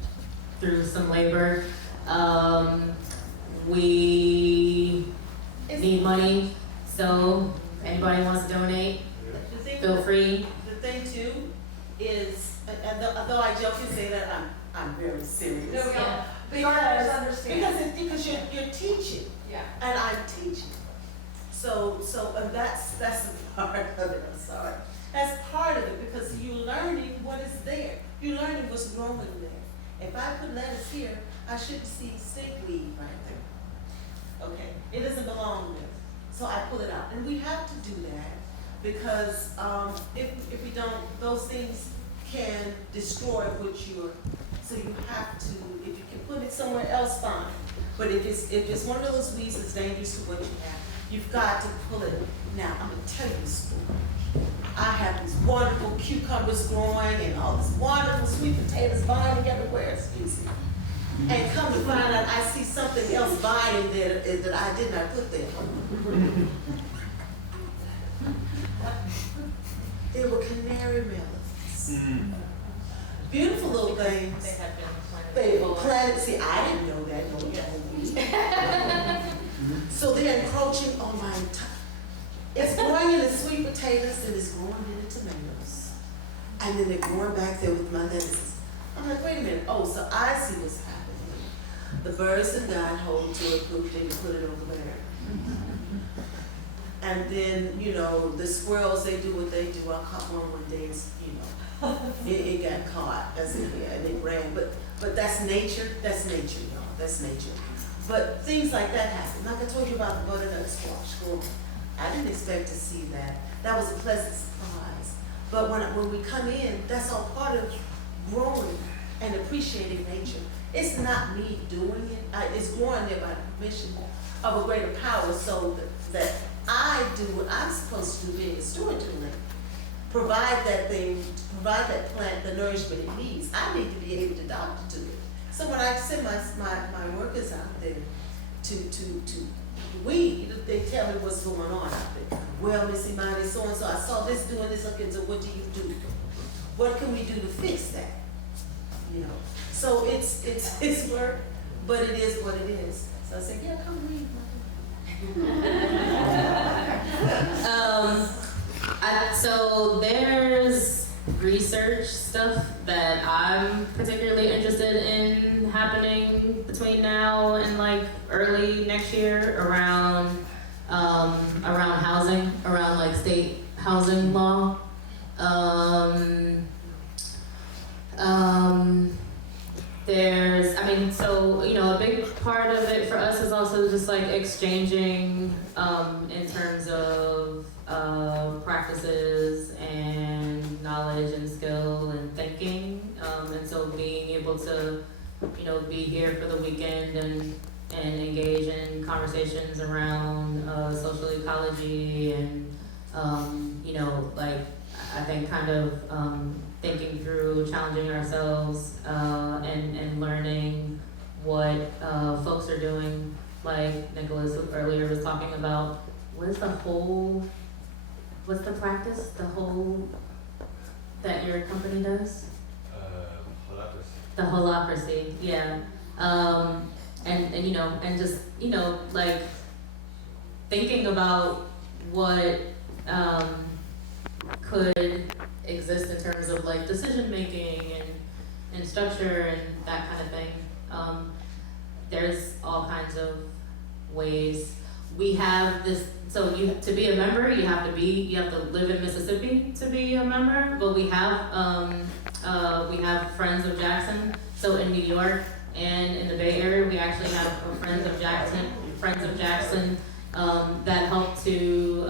through some labor. We need money, so anybody wants to donate, feel free. The thing too is, and though I joke and say that, I'm very serious. No, we Yeah. all, the audience understand. Because you're teaching, Yeah. and I'm teaching. So and that's the part of it, I'm sorry. That's part of it, because you're learning what is there. You're learning what's growing there. If I put lettuce here, I shouldn't see stickweed right there. Okay, it doesn't belong there. So I pull it out. And we have to do that because if we don't, those things can destroy what you're, so you have to, if you can put it somewhere else, fine. But if it's one of those weeds that's dangerous to what you have, you've got to pull it. Now, I'm gonna tell you a story. I have these wonderful cucumbers growing and all this wonderful sweet potatoes vining everywhere, excuse me. And come to find out, I see something else vining there that I did not put there. They were canary melons. Beautiful little things. They have been planted. They were planted, see, I didn't know that, no one told me. So they're encroaching on my entire, it's growing in the sweet potatoes and it's growing in the tomatoes. And then they're growing back there with my lettuces. I'm like, wait a minute, oh, so I see what's happening. The birds have died, hold to it, pooped it, and put it over there. And then, you know, the squirrels, they do what they do. I caught one day, you know, it got caught as it, and it ran. But that's nature, y'all, that's nature. But things like that happen. Like I told you about the butternut squash growing. I didn't expect to see that. That was a pleasant surprise. But when we come in, that's all part of growing and appreciating nature. It's not me doing it. It's growing there by the permission of a greater power, so that I do what I'm supposed to do, being a steward to it. Provide that thing, provide that plant the nourishment it needs. I need to be able to doctor to it. So when I send my workers out there to weed, they tell me what's going on out there. Well, Miss Imani, so-and-so, I saw this doing this, okay, so what do you do? What can we do to fix that? You know, so it's work, but it is what it is. So I said, yeah, come read. So there's research stuff that I'm particularly interested in happening between now and like early next year around housing, around like state housing law. So, you know, a big part of it for us is also just like exchanging in terms of practices and knowledge and skill and thinking. And so being able to, you know, be here for the weekend and engage in conversations around social ecology and, you know, like I think kind of thinking through, challenging ourselves, and learning what folks are doing. Like Nicholas earlier was talking about, what's the practice, that your company does? Holacracy. The holacracy, yeah. And you know, and just, you know, like thinking about what could exist in terms of like decision making and structure and that kind of thing. There's all kinds of ways. We have this, so to be a member, you have to live in Mississippi to be a member, but we have Friends of Jackson. So in New York and in the Bay Area, we actually have Friends of Jackson that help to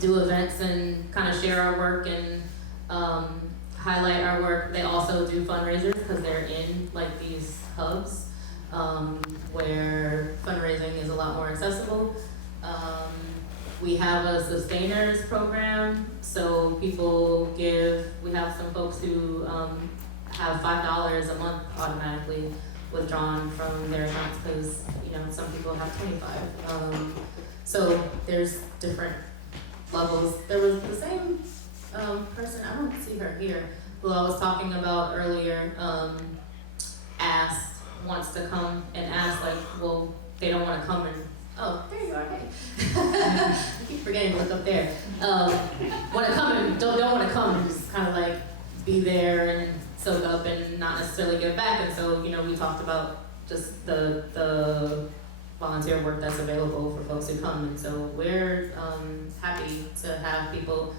do events and kind of share our work and highlight our work. They also do fundraisers because they're in like these hubs where fundraising is a lot more accessible. We have a sustainers program, so people give, we have some folks who have $5 a month automatically withdrawn from their accounts because, you know, some people have 25. So there's different levels. There was the same person, I don't see her here, who I was talking about earlier, wants to come and ask, like, well, they don't want to come and, oh, there you are, hey. I keep forgetting to look up there. Want to come and don't want to come and just kind of like be there and soak up and not necessarily give back. And so, you know, we talked about just the volunteer work that's available for folks who come. And so we're happy to have people.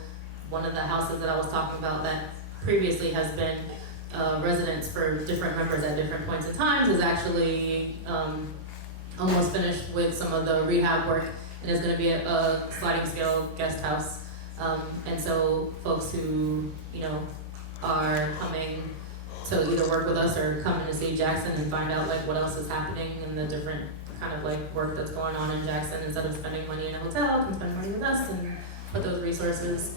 One of the houses that I was talking about that previously has been residents for different members at different points in time is actually almost finished with some of the rehab work and is going to be a sliding scale guest house. And so folks who, you know, are coming to either work with us or coming to see Jackson and find out like what else is happening and the different kind of like work that's going on in Jackson, instead of spending money in a hotel, can spend money with us and put those resources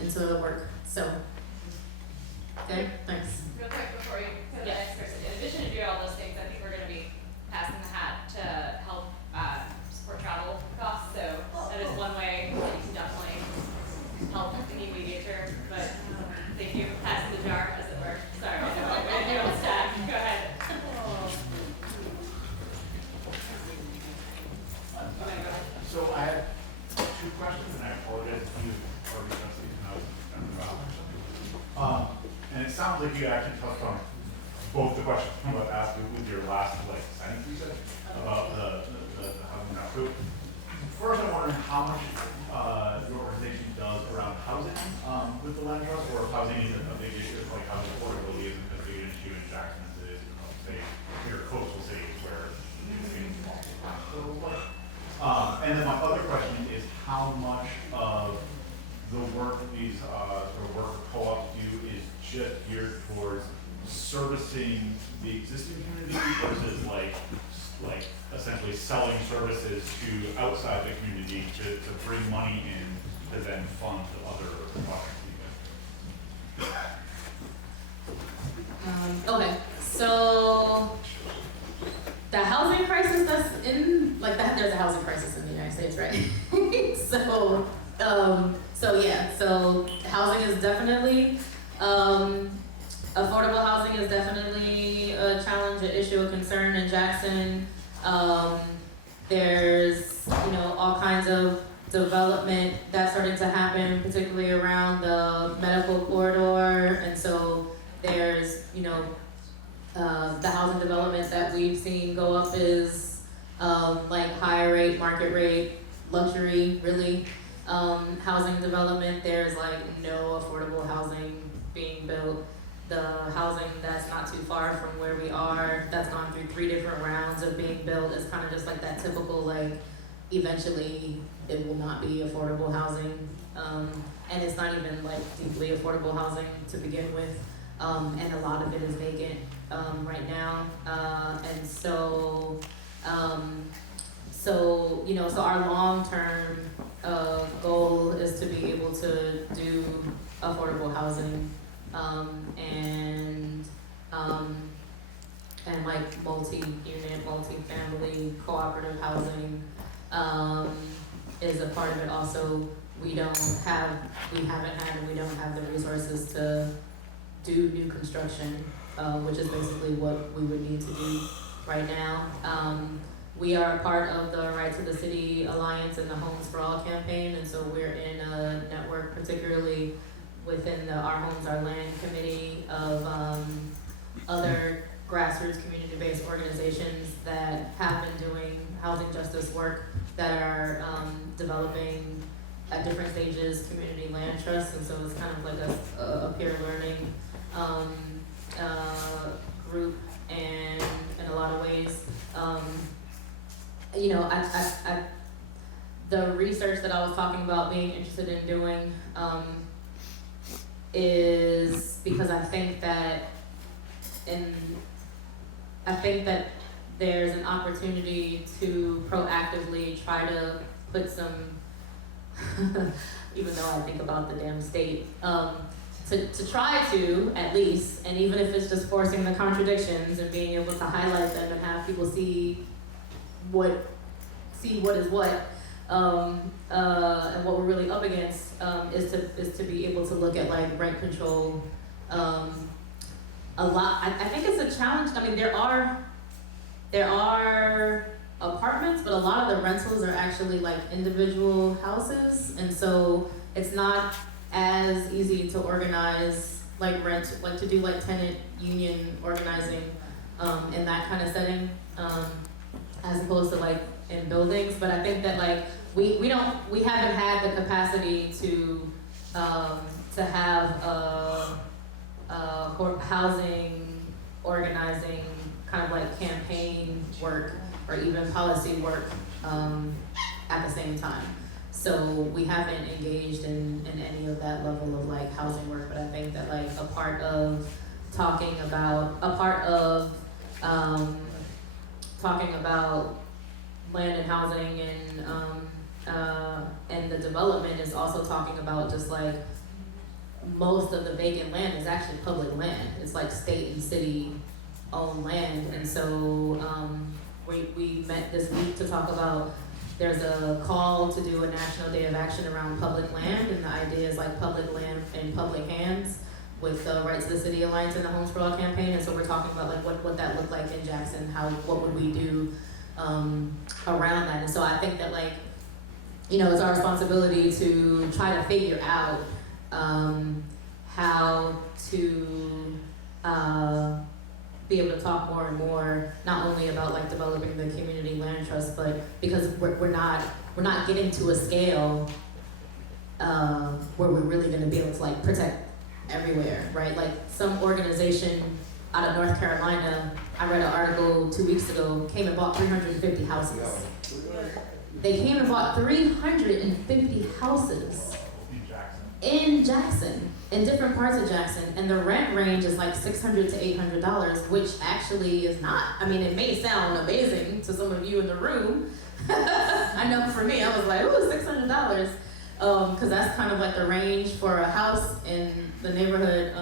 into the work. So, okay, thanks. Real quick before you go to the next person, in addition to doing all those things, I think we're gonna be passing the hat to help support travel costs, so that is one way that you can definitely help the need mediator, but thank you, passing the jar, as it were. Sorry, I know what we're doing on staff, go ahead. So I have two questions, and I apologize if you already touched these when I was about. And it sounds like you actually touched on both the questions I'm about to ask you with your last sentence you said about the housing now. So first, I'm wondering how much your organization does around housing with the land trust, or if housing is a big issue, like housing affordability isn't a big issue in Jackson as it is in, say, your coastal cities where things are. And then my other question is how much of the work these co-ops do is just geared towards servicing the existing community versus like essentially selling services to outside the community to bring money in to then fund the other projects you guys do. Okay, so like that, there's a housing crisis in the United States, right? So housing is definitely, affordable housing is definitely a challenge, an issue, a concern in Jackson. There's, all kinds of development that's starting to happen, particularly around the medical corridor, and so there's, the housing development that we've seen go up is like high rate, market rate, luxury, really. Housing development, there's like no affordable housing being built. The housing that's not too far from where we are, that's gone through 3 different rounds of being built, is kind of just like that typical, like, eventually it will not be affordable housing. And it's not even like deeply affordable housing to begin with. And a lot of it is vacant right now. And so our long-term goal is to be able to do affordable housing and like multi-unit, multi-family, cooperative housing is a part of it. Also, we haven't had, and we don't have the resources to do new construction, which is basically what we would need to do right now. We are a part of the Right to the City Alliance and the Homes for All campaign, and so we're in a network, particularly within the Our Homes, Our Land committee of other grassroots community-based organizations that have been doing housing justice work, that are developing at different stages community land trusts, and so it's kind of like a peer learning group, and in a lot of ways, the research that I was talking about being interested in doing is because I think that there's an opportunity to proactively try to put some, even though I think about the damn state, to try to, at least, and even if it's just forcing the contradictions and being able to highlight them and have people see what is what, and what we're really up against, is to be able to look at like rent control. I think it's a challenge. I mean, there are apartments, but a lot of the rentals are actually like individual houses, and so it's not as easy to organize like rent, like to do like tenant union organizing in that kind of setting, as opposed to like in buildings. But I think that like we haven't had the capacity to have a housing organizing kind of like campaign work or even policy work at the same time. So we haven't engaged in any of that level of like housing work, but I think that like a part of talking about land and housing and the development is also talking about just like most of the vacant land is actually public land. It's like state and city owned land, and so we met this week to talk about. There's a call to do a National Day of Action around public land, and the idea is like public land in public hands with the Right to the City Alliance and the Homes for All campaign. And so we're talking about like what that looked like in Jackson, what would we do around that. And so I think that like, it's our responsibility to try to figure out how to be able to talk more and more, not only about like developing the community land trust, but because we're not getting to a scale where we're really going to be able to like protect everywhere, right? Like some organization out of North Carolina, I read an article 2 weeks ago, came and bought 350 houses. They came and bought 350 houses in Jackson, in different parts of Jackson, and the rent range is like $600 to $800, which actually is not. I mean, it may sound amazing to some of you in the room. I know for me, I was like, ooh, $600, because that's kind of like the range for a house in the neighborhood,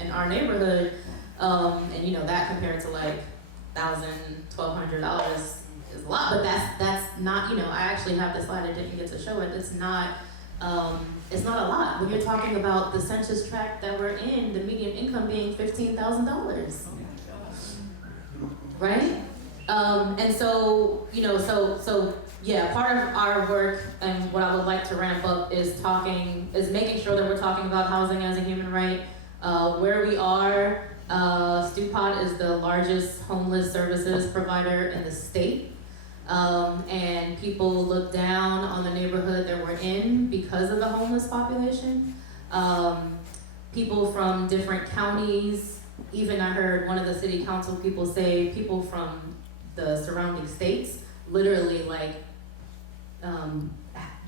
in our neighborhood, and that compared to like $1,000, $1,200 is a lot, but that's not, you know, I actually have the slide, I didn't get to show it, it's not a lot. When you're talking about the census tract that we're in, the median income being $15,000. Right? And so, you know, so yeah, part of our work and what I would like to ramp up is making sure that we're talking about housing as a human right. Where we are, StuPod is the largest homeless services provider in the state. And people look down on the neighborhood that we're in because of the homeless population. People from different counties, even I heard one of the city council people say people from the surrounding states literally like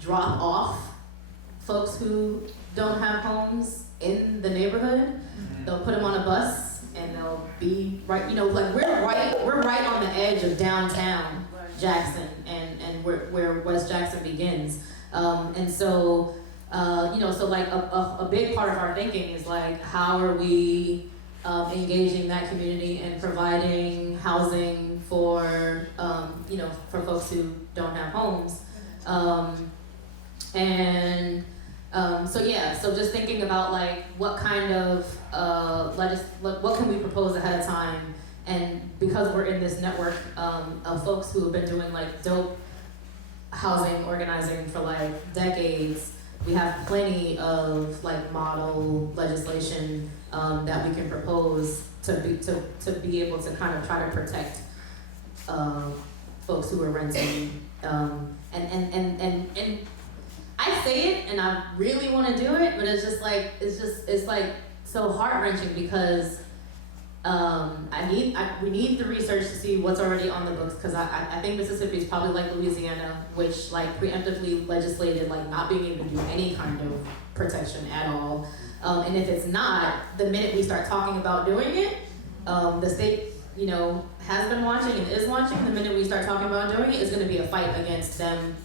drop off folks who don't have homes in the neighborhood. They'll put them on a bus and they'll be right, you know, like we're right on the edge of downtown Jackson and where West Jackson begins. And so, you know, so like a big part of our thinking is like, how are we engaging that community and providing housing for, you know, for folks who don't have homes. So yeah, so just thinking about like what kind of what can we propose ahead of time, and because we're in this network of folks who have been doing like dope housing organizing for like decades, we have plenty of like model legislation that we can propose to be able to kind of try to protect folks who are renting. And I say it and I really want to do it, but it's just like it's like so heart-wrenching because we need the research to see what's already on the books, because I think Mississippi is probably like Louisiana, which like preemptively legislated like not being able to do any kind of protection at all. And if it's not, the minute we start talking about doing it, the state, you know, has been watching and is watching. The minute we start talking about doing it, it's going to be a fight against them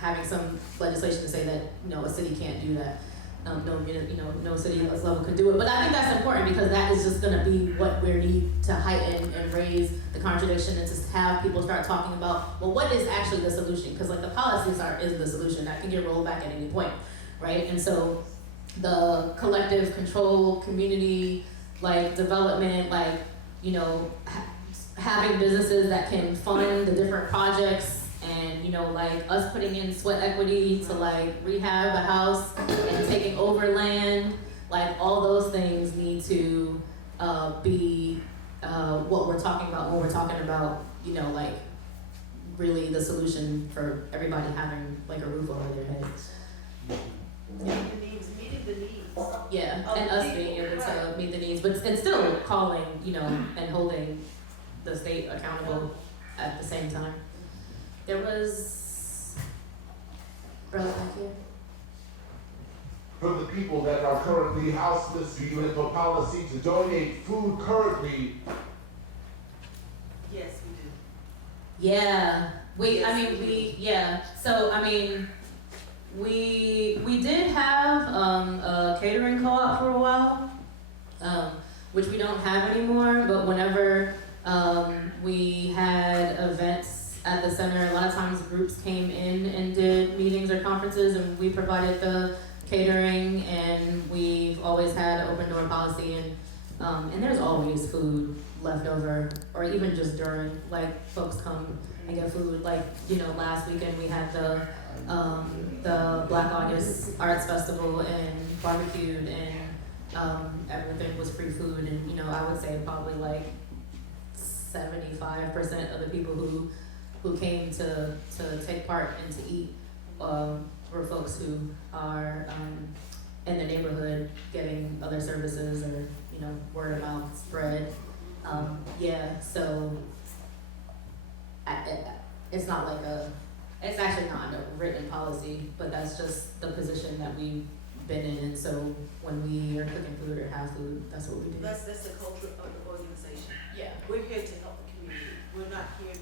having some legislation to say that, you know, a city can't do that. No city level can do it. But I think that's important because that is just going to be what we need to heighten and raise the contradiction, and to have people start talking about, well, what is actually the solution? Because like the policies is the solution that can get rolled back at any point, right? And so the collective control, community like development, like, you know, having businesses that can fund the different projects, and, you know, like us putting in sweat equity to like rehab a house and taking over land, like all those things need to be what we're talking about when we're talking about, you know, like really the solution for everybody having like a roof over their heads. Meeting the needs. Yeah, and us being able to meet the needs, but and still calling, you know, and holding the state accountable at the same time. There was, brother back here. For the people that are currently houseless, do you have a policy to donate food currently? Yes, we do. Yeah, Yes, so I mean, we did have a catering co-op for a while, which we don't have anymore, but whenever we had events at the center, a lot of times groups came in and did meetings or conferences, and we provided the catering, and we've always had an open door policy, and there's always food left over, or even just during, like, folks come and get food. Like, you know, last weekend we had the Black August Arts Festival and barbecued, and everything was free food, and, you know, I would say probably like 75% of the people who came to take part and to eat were folks who are in the neighborhood getting other services, or, you know, word of mouth spread. Yeah, so it's not like it's actually not a written policy, but that's just the position that we've been in, and so when we are cooking food or have food, that's what we do. That's the culture of the organization. Yeah. We're here to help the community. We're not here to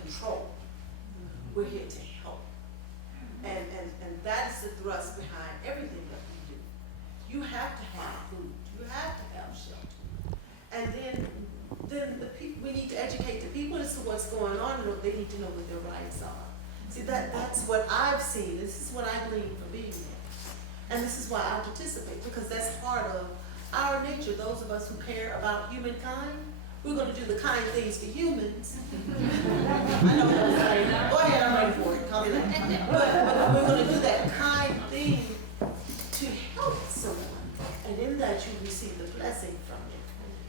control. We're here to help. And that's the thrust behind everything that we do. You have to have food. You have to have shelter. And then then we need to educate the people as to what's going on, and they need to know what their rights are. See, that's what I've seen, this is what I gleaned from being there. And this is why I participate, because that's part of our nature, those of us who care about humankind. We're gonna do the kind things to humans. I know what I'm saying. Go ahead, I'm ready for it, call me that. But we're gonna do that kind thing to help someone, and in that you receive the blessing from it.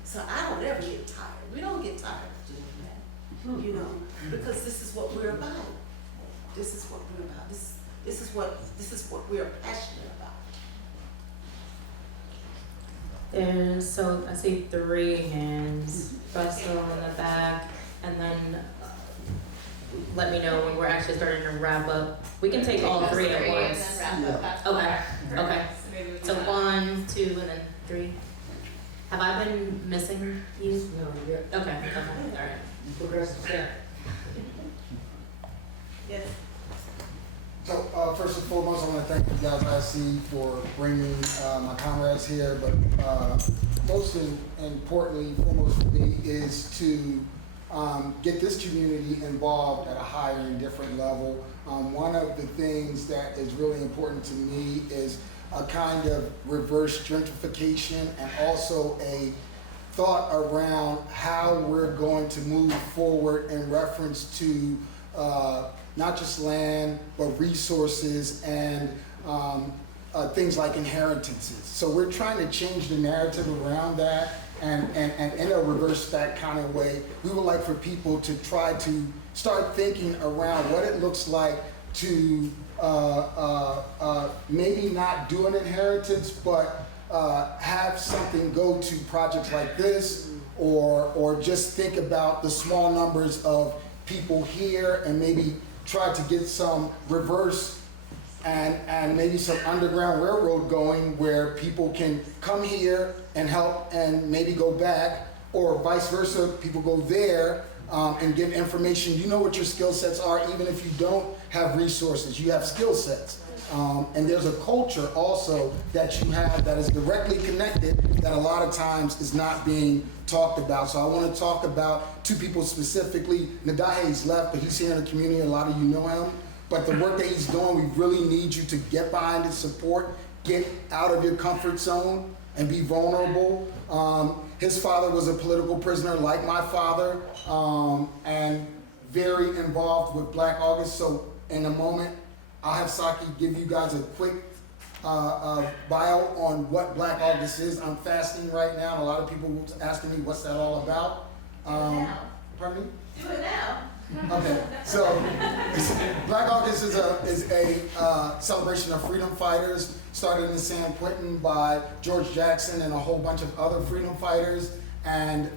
So I don't ever get tired. We don't get tired of doing that, you know, because this is what we're about. This is what we're about. This is what we're passionate about. So I see 3 hands, Russell in the back, and then let me know when we're actually starting to wrap up. We can take all 3 at once. And then wrap up after Okay, that. okay. So maybe we do So that. 1, 2, and then 3. Have I been missing you? No, you're, Okay, all right. you progressed the step. Yes. So, first and foremost, I want to thank you guys, ISE, for bringing my comrades here, but most importantly, foremost for me, is to get this community involved at a higher and different level. One of the things that is really important to me is a kind of reverse gentrification and also a thought around how we're going to move forward in reference to not just land, but resources and things like inheritances. So we're trying to change the narrative around that, and in a reverse that kind of way, we would like for people to try to start thinking around what it looks like to maybe not do an inheritance, but have something go to projects like this, or just think about the small numbers of people here and maybe try to get some reverse and maybe some underground railroad going where people can come here and help and maybe go back, or vice versa, people go there and give information. You know what your skill sets are, even if you don't have resources, you have skill sets. And there's a culture also that you have that is directly connected that a lot of times is not being talked about. So I want to talk about 2 people specifically. Nadahe's left, but he's here in the community. A lot of you know him. But the work that he's doing, we really need you to get behind his support, get out of your comfort zone, and be vulnerable. His father was a political prisoner like my father, and very involved with Black August. So in a moment, I'll have Saki give you guys a quick bio on what Black August is. I'm fasting right now, and a lot of people were asking me what's that all about. Pardon me? Do it now. Okay, so Black August is a celebration of freedom fighters, started in San Quentin by George Jackson and a whole bunch of other freedom fighters. And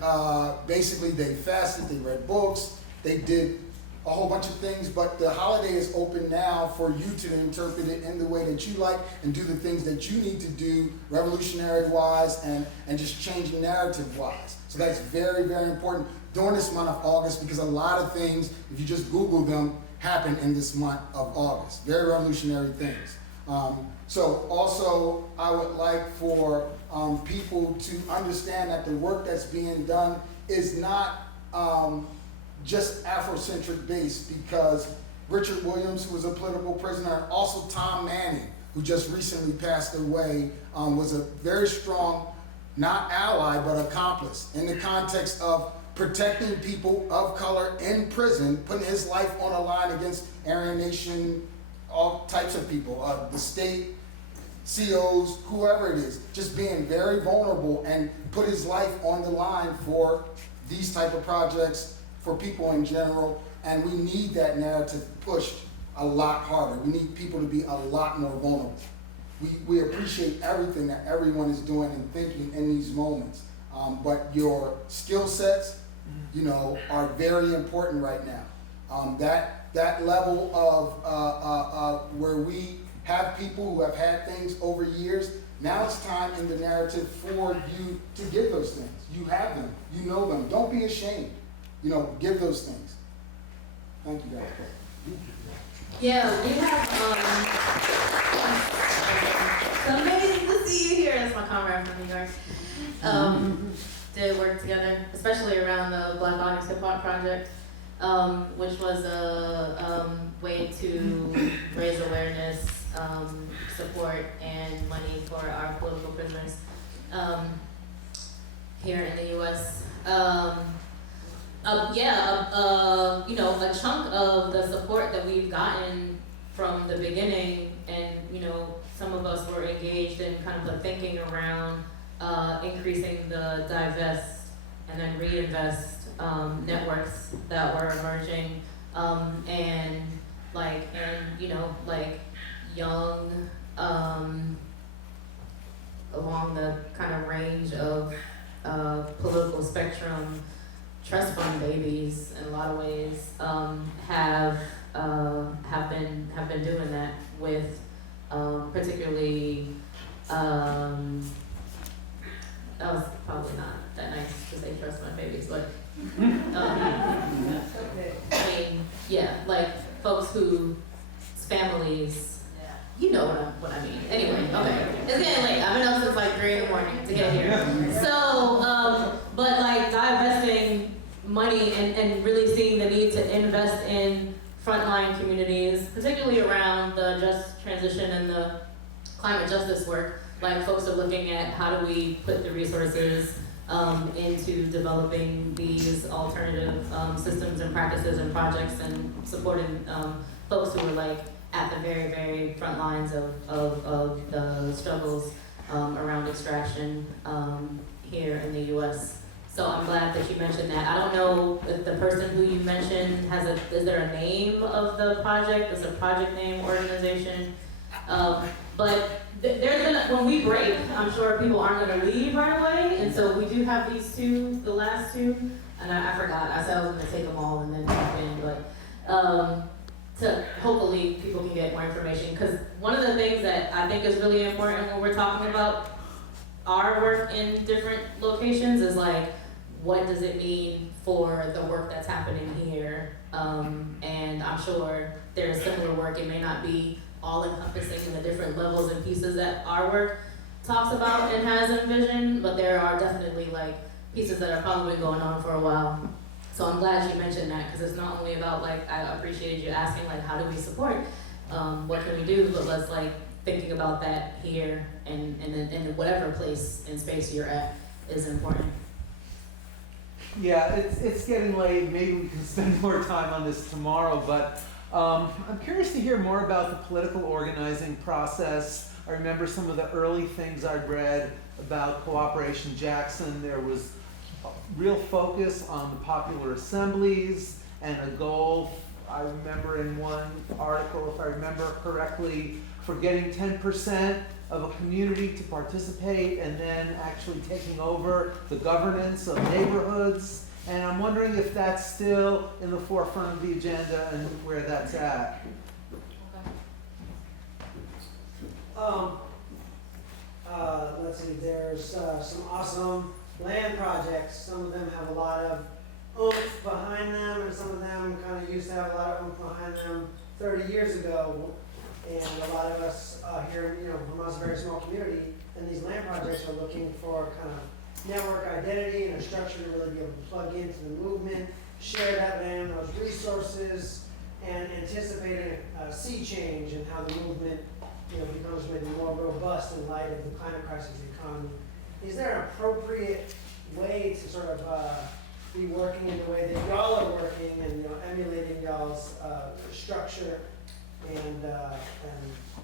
basically they fasted, they read books, they did a whole bunch of things, but the holiday is open now for you to interpret it in the way that you like and do the things that you need to do revolutionary-wise and just change narrative-wise. So that's very, very important during this month of August, because a lot of things, if you just Google them, happen in this month of August. Very revolutionary things. So also, I would like for people to understand that the work that's being done is not just Afrocentric based, because Richard Williams, who was a political prisoner, and also Tom Manning, who just recently passed away, was a very strong, not ally, but accomplice in the context of protecting people of color in prison, putting his life on the line against Aryan Nation, all types of people, the state, COs, whoever it is, just being very vulnerable and put his life on the line for these type of projects, for people in general, and we need that narrative pushed a lot harder. We need people to be a lot more vulnerable. We appreciate everything that everyone is doing and thinking in these moments, but your skill sets, you know, are very important right now. That level of where we have people who have had things over years, now it's time in the narrative for you to give those things. You have them, you know them. Don't be ashamed. You know, give those things. Thank you guys. Yeah, we have it's amazing to see you here. That's my comrade from New York. did work together, especially around the Black Onyx Hip Hop Project, which was a way to raise awareness, support, and money for our political prisoners here in the U.S. You know, a chunk of the support that we've gotten from the beginning, and you know, some of us were engaged in kind of the thinking around increasing the divest and then reinvest networks that were emerging, and you know, like young, along the kind of range of political spectrum, trust fund babies in a lot of ways have been doing that with particularly that was probably not that nice to say trust fund babies, but Okay. I mean, yeah, like folks whose families, you know what I mean. Anyway, okay, it's getting late. I've been up since like 3 in the morning to get here. So, but like divesting money and really seeing the need to invest in frontline communities, particularly around the just transition and the climate justice work. Like folks are looking at how do we put the resources into developing these alternative systems and practices and projects, and supporting folks who are like at the very, very front lines of the struggles around extraction here in the U.S. So I'm glad that you mentioned that. I don't know if the person who you mentioned is there a name of the project? Is a project name, organization? But there's been, when we break, I'm sure people aren't gonna leave right away, and so we do have these two, the last two, and I forgot, I said I was gonna take them all and then jump in, but to hopefully people can get more information, because one of the things that I think is really important when we're talking about our work in different locations is like, what does it mean for the work that's happening here? And I'm sure there's similar work, it may not be all encompassing in the different levels and pieces that our work talks about and has envisioned, but there are definitely like pieces that are probably going on for a while. So I'm glad you mentioned that, because it's not only about like, I appreciated you asking like, how do we support, what can we do, but let's like thinking about that here and in whatever place and space you're at is important. Yeah, it's getting late. Maybe we can spend more time on this tomorrow, but I'm curious to hear more about the political organizing process. I remember some of the early things I'd read about Cooperation Jackson. There was a real focus on the popular assemblies and a goal, I remember in one article, if I remember correctly, for getting 10% of a community to participate and then actually taking over the governance of neighborhoods. And I'm wondering if that's still in the forefront of the agenda and where that's at. Let's see, there's some awesome land projects. Some of them have a lot of oomph behind them, and some of them kind of used to have a lot of oomph behind them 30 years ago. And a lot of us here, you know, Vermont's a very small community, and these land projects are looking for kind of network identity and a structure to really be able to plug into the movement, share that land, those resources, and anticipating a sea change and how the movement, you know, becomes maybe more robust in light of the climate crisis economy. Is there an appropriate way to sort of be working in the way that y'all are working and, you know, emulating y'all's structure and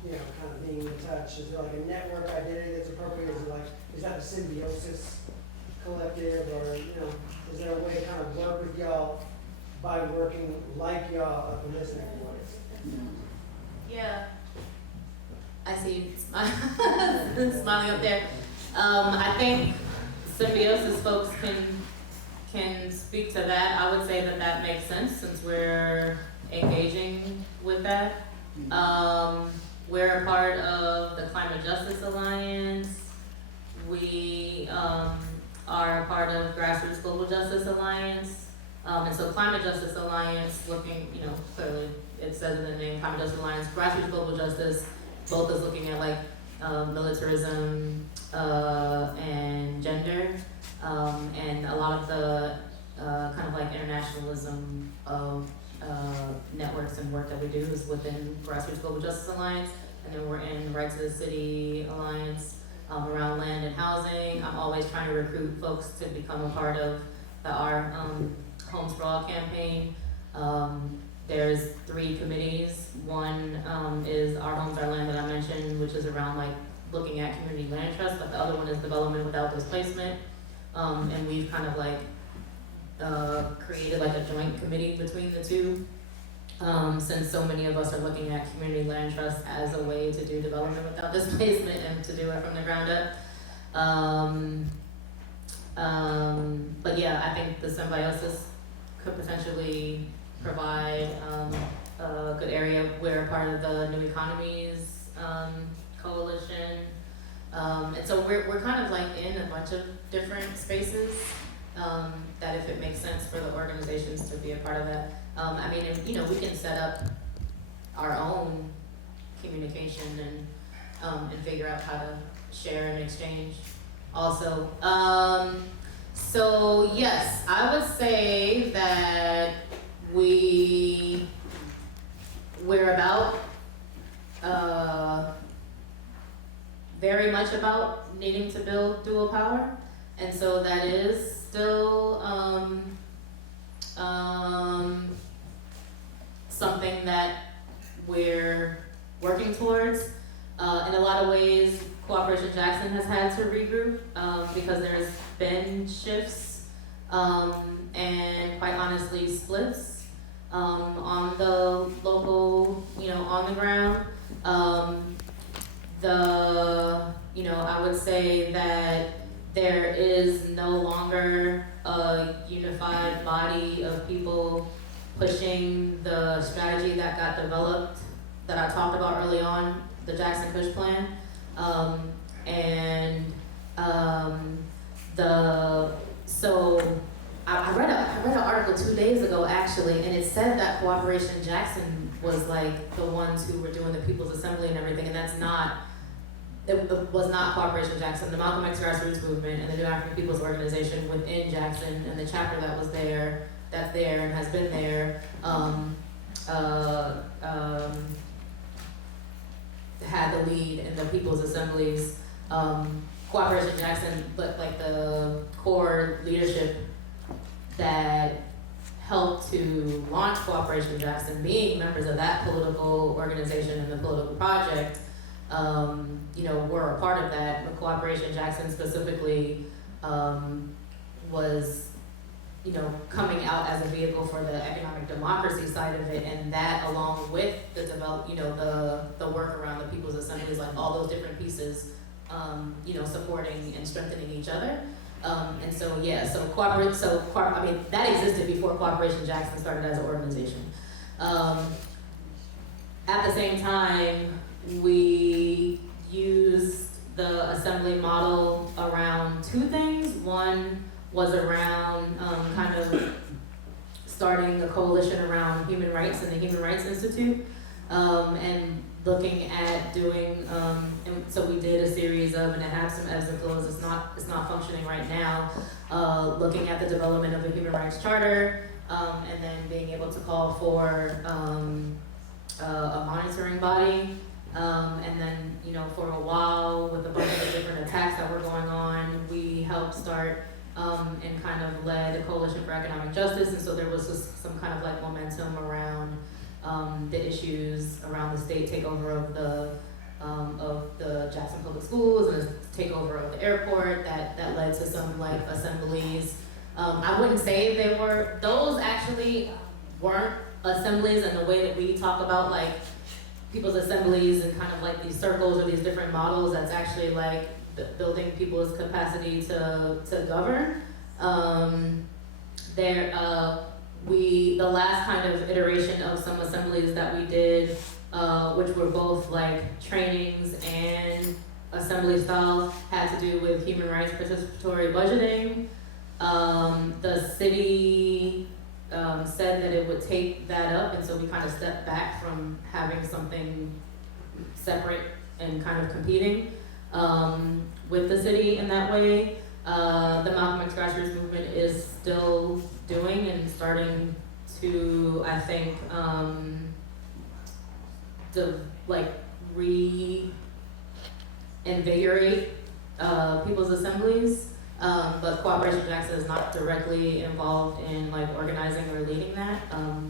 you know, kind of being in touch? Is there like a network identity that's appropriate? Is it like, is that a symbiosis collective, or, you know, is there a way to kind of work with y'all by working like y'all up in this neck of woods? Yeah. I see you smiling up there. I think symbiosis folks can speak to that. I would say that makes sense since we're engaging with that. We're a part of the Climate Justice Alliance. We are a part of Grassroots Global Justice Alliance. And so Climate Justice Alliance, looking, you know, clearly it says in the name, Climate Justice Alliance, Grassroots Global Justice, both is looking at like militarism and gender. and a lot of the kind of like internationalism of networks and work that we do is within Grassroots Global Justice Alliance, and then we're in Right to the City Alliance around land and housing. I'm always trying to recruit folks to become a part of our Homes for All campaign. There's 3 committees. One is Our Homes, Our Land that I mentioned, which is around like looking at community land trust, but the other one is development without displacement. And we've kind of like created like a joint committee between the two, since so many of us are looking at community land trust as a way to do development without displacement and to do it from the ground up. But yeah, I think the symbiosis could potentially provide a good area. We're part of the New Economies Coalition. And so we're kind of like in a bunch of different spaces, that if it makes sense for the organizations to be a part of that. I mean, you know, we can set up our own communication and figure out how to share and exchange also. So yes, I would say that we're about, very much about needing to build dual power. And so that is still something that we're working towards. In a lot of ways, Cooperation Jackson has had to regroup because there's been shifts and quite honestly splits on the local, you know, on the ground. I would say that there is no longer a unified body of people pushing the strategy that got developed, that I talked about early on, the Jackson Kush Plan. I read an article 2 days ago actually, and it said that Cooperation Jackson was like the ones who were doing the People's Assembly and everything, and that's not. It was not Cooperation Jackson. The Malcolm X Grassroots Movement and the New African People's Organization within Jackson and the chapter that was there, that's there and has been there, had the lead in the People's Assemblies. Cooperation Jackson, but like the core leadership that helped to launch Cooperation Jackson, being members of that political organization and the political project, were a part of that. But Cooperation Jackson specifically was, coming out as a vehicle for the economic democracy side of it, and that along with the the work around the People's Assemblies, like all those different pieces, supporting and strengthening each other. That existed before Cooperation Jackson started as an organization. At the same time, we used the assembly model around 2 things. One was around kind of starting a coalition around human rights and the Human Rights Institute, and looking at doing, and so we did a series of, and it had some ebbs and flows, it's not functioning right now, looking at the development of a human rights charter, and then being able to call for a monitoring body. And then, for a while, with a bunch of the different attacks that were going on, we helped start and kind of led a coalition for economic justice. And so there was just some kind of like momentum around the issues around the state takeover of the Jackson Public Schools and the takeover of the airport that led to some like assemblies. I wouldn't say those actually weren't assemblies in the way that we talk about like people's assemblies and kind of like these circles or these different models. That's actually like building people's capacity to govern. The last kind of iteration of some assemblies that we did, which were both like trainings and assembly styles, had to do with human rights participatory budgeting. The city said that it would take that up, and so we kind of stepped back from having something separate and kind of competing with the city in that way. the Malcolm X grassroots movement is still doing and starting to, I think, reinvigorate people's assemblies. But Cooperation Jackson is not directly involved in like organizing or leading that.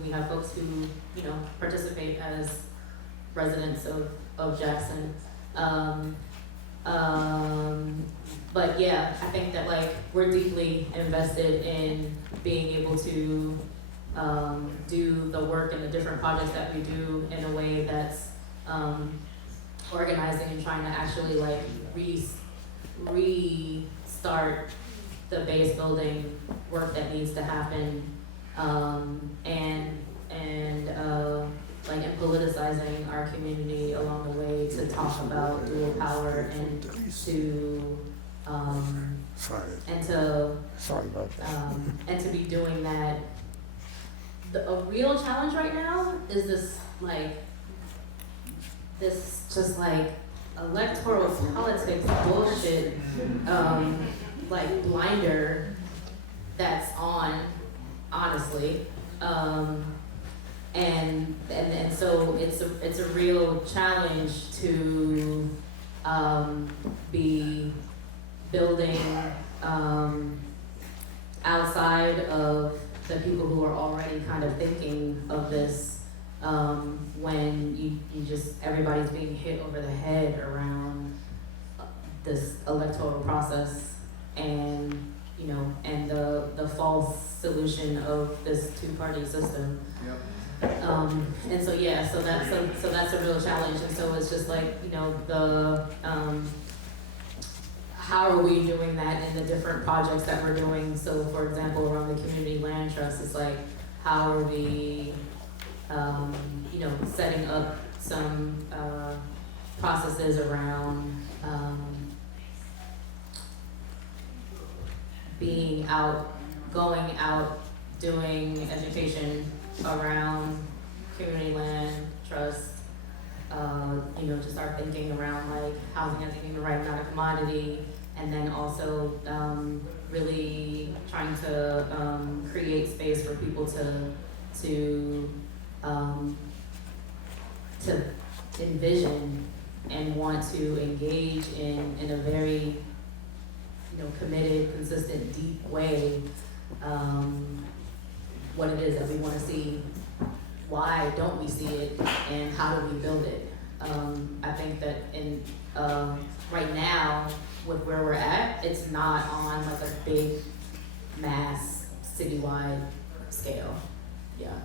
We have folks who, participate as residents of Jackson. But yeah, I think that like we're deeply invested in being able to do the work and the different projects that we do in a way that's organizing and trying to actually like restart the base building work that needs to happen, and politicizing our community along the way to talk about dual power and to and to be doing that. A real challenge right now is this just like electoral politics bullshit, like blinder that's on, honestly. And so it's a real challenge to be building outside of the people who are already kind of thinking of this, when you just, everybody's being hit over the head around this electoral process and, and the false solution of this two-party system. Yep. And so yeah, so that's a real challenge, and so it's just like, the how are we doing that in the different projects that we're doing? So for example, around the community land trust, it's like, how are we, setting up some processes around being out, going out, doing education around community land trust, to start thinking around like housing as a human right, not a commodity, and then also really trying to create space for people to envision and want to engage in a very committed, consistent, deep way what it is that we want to see, why don't we see it, and how do we build it. I think that in right now, with where we're at, it's not on like a big mass citywide scale. Yeah.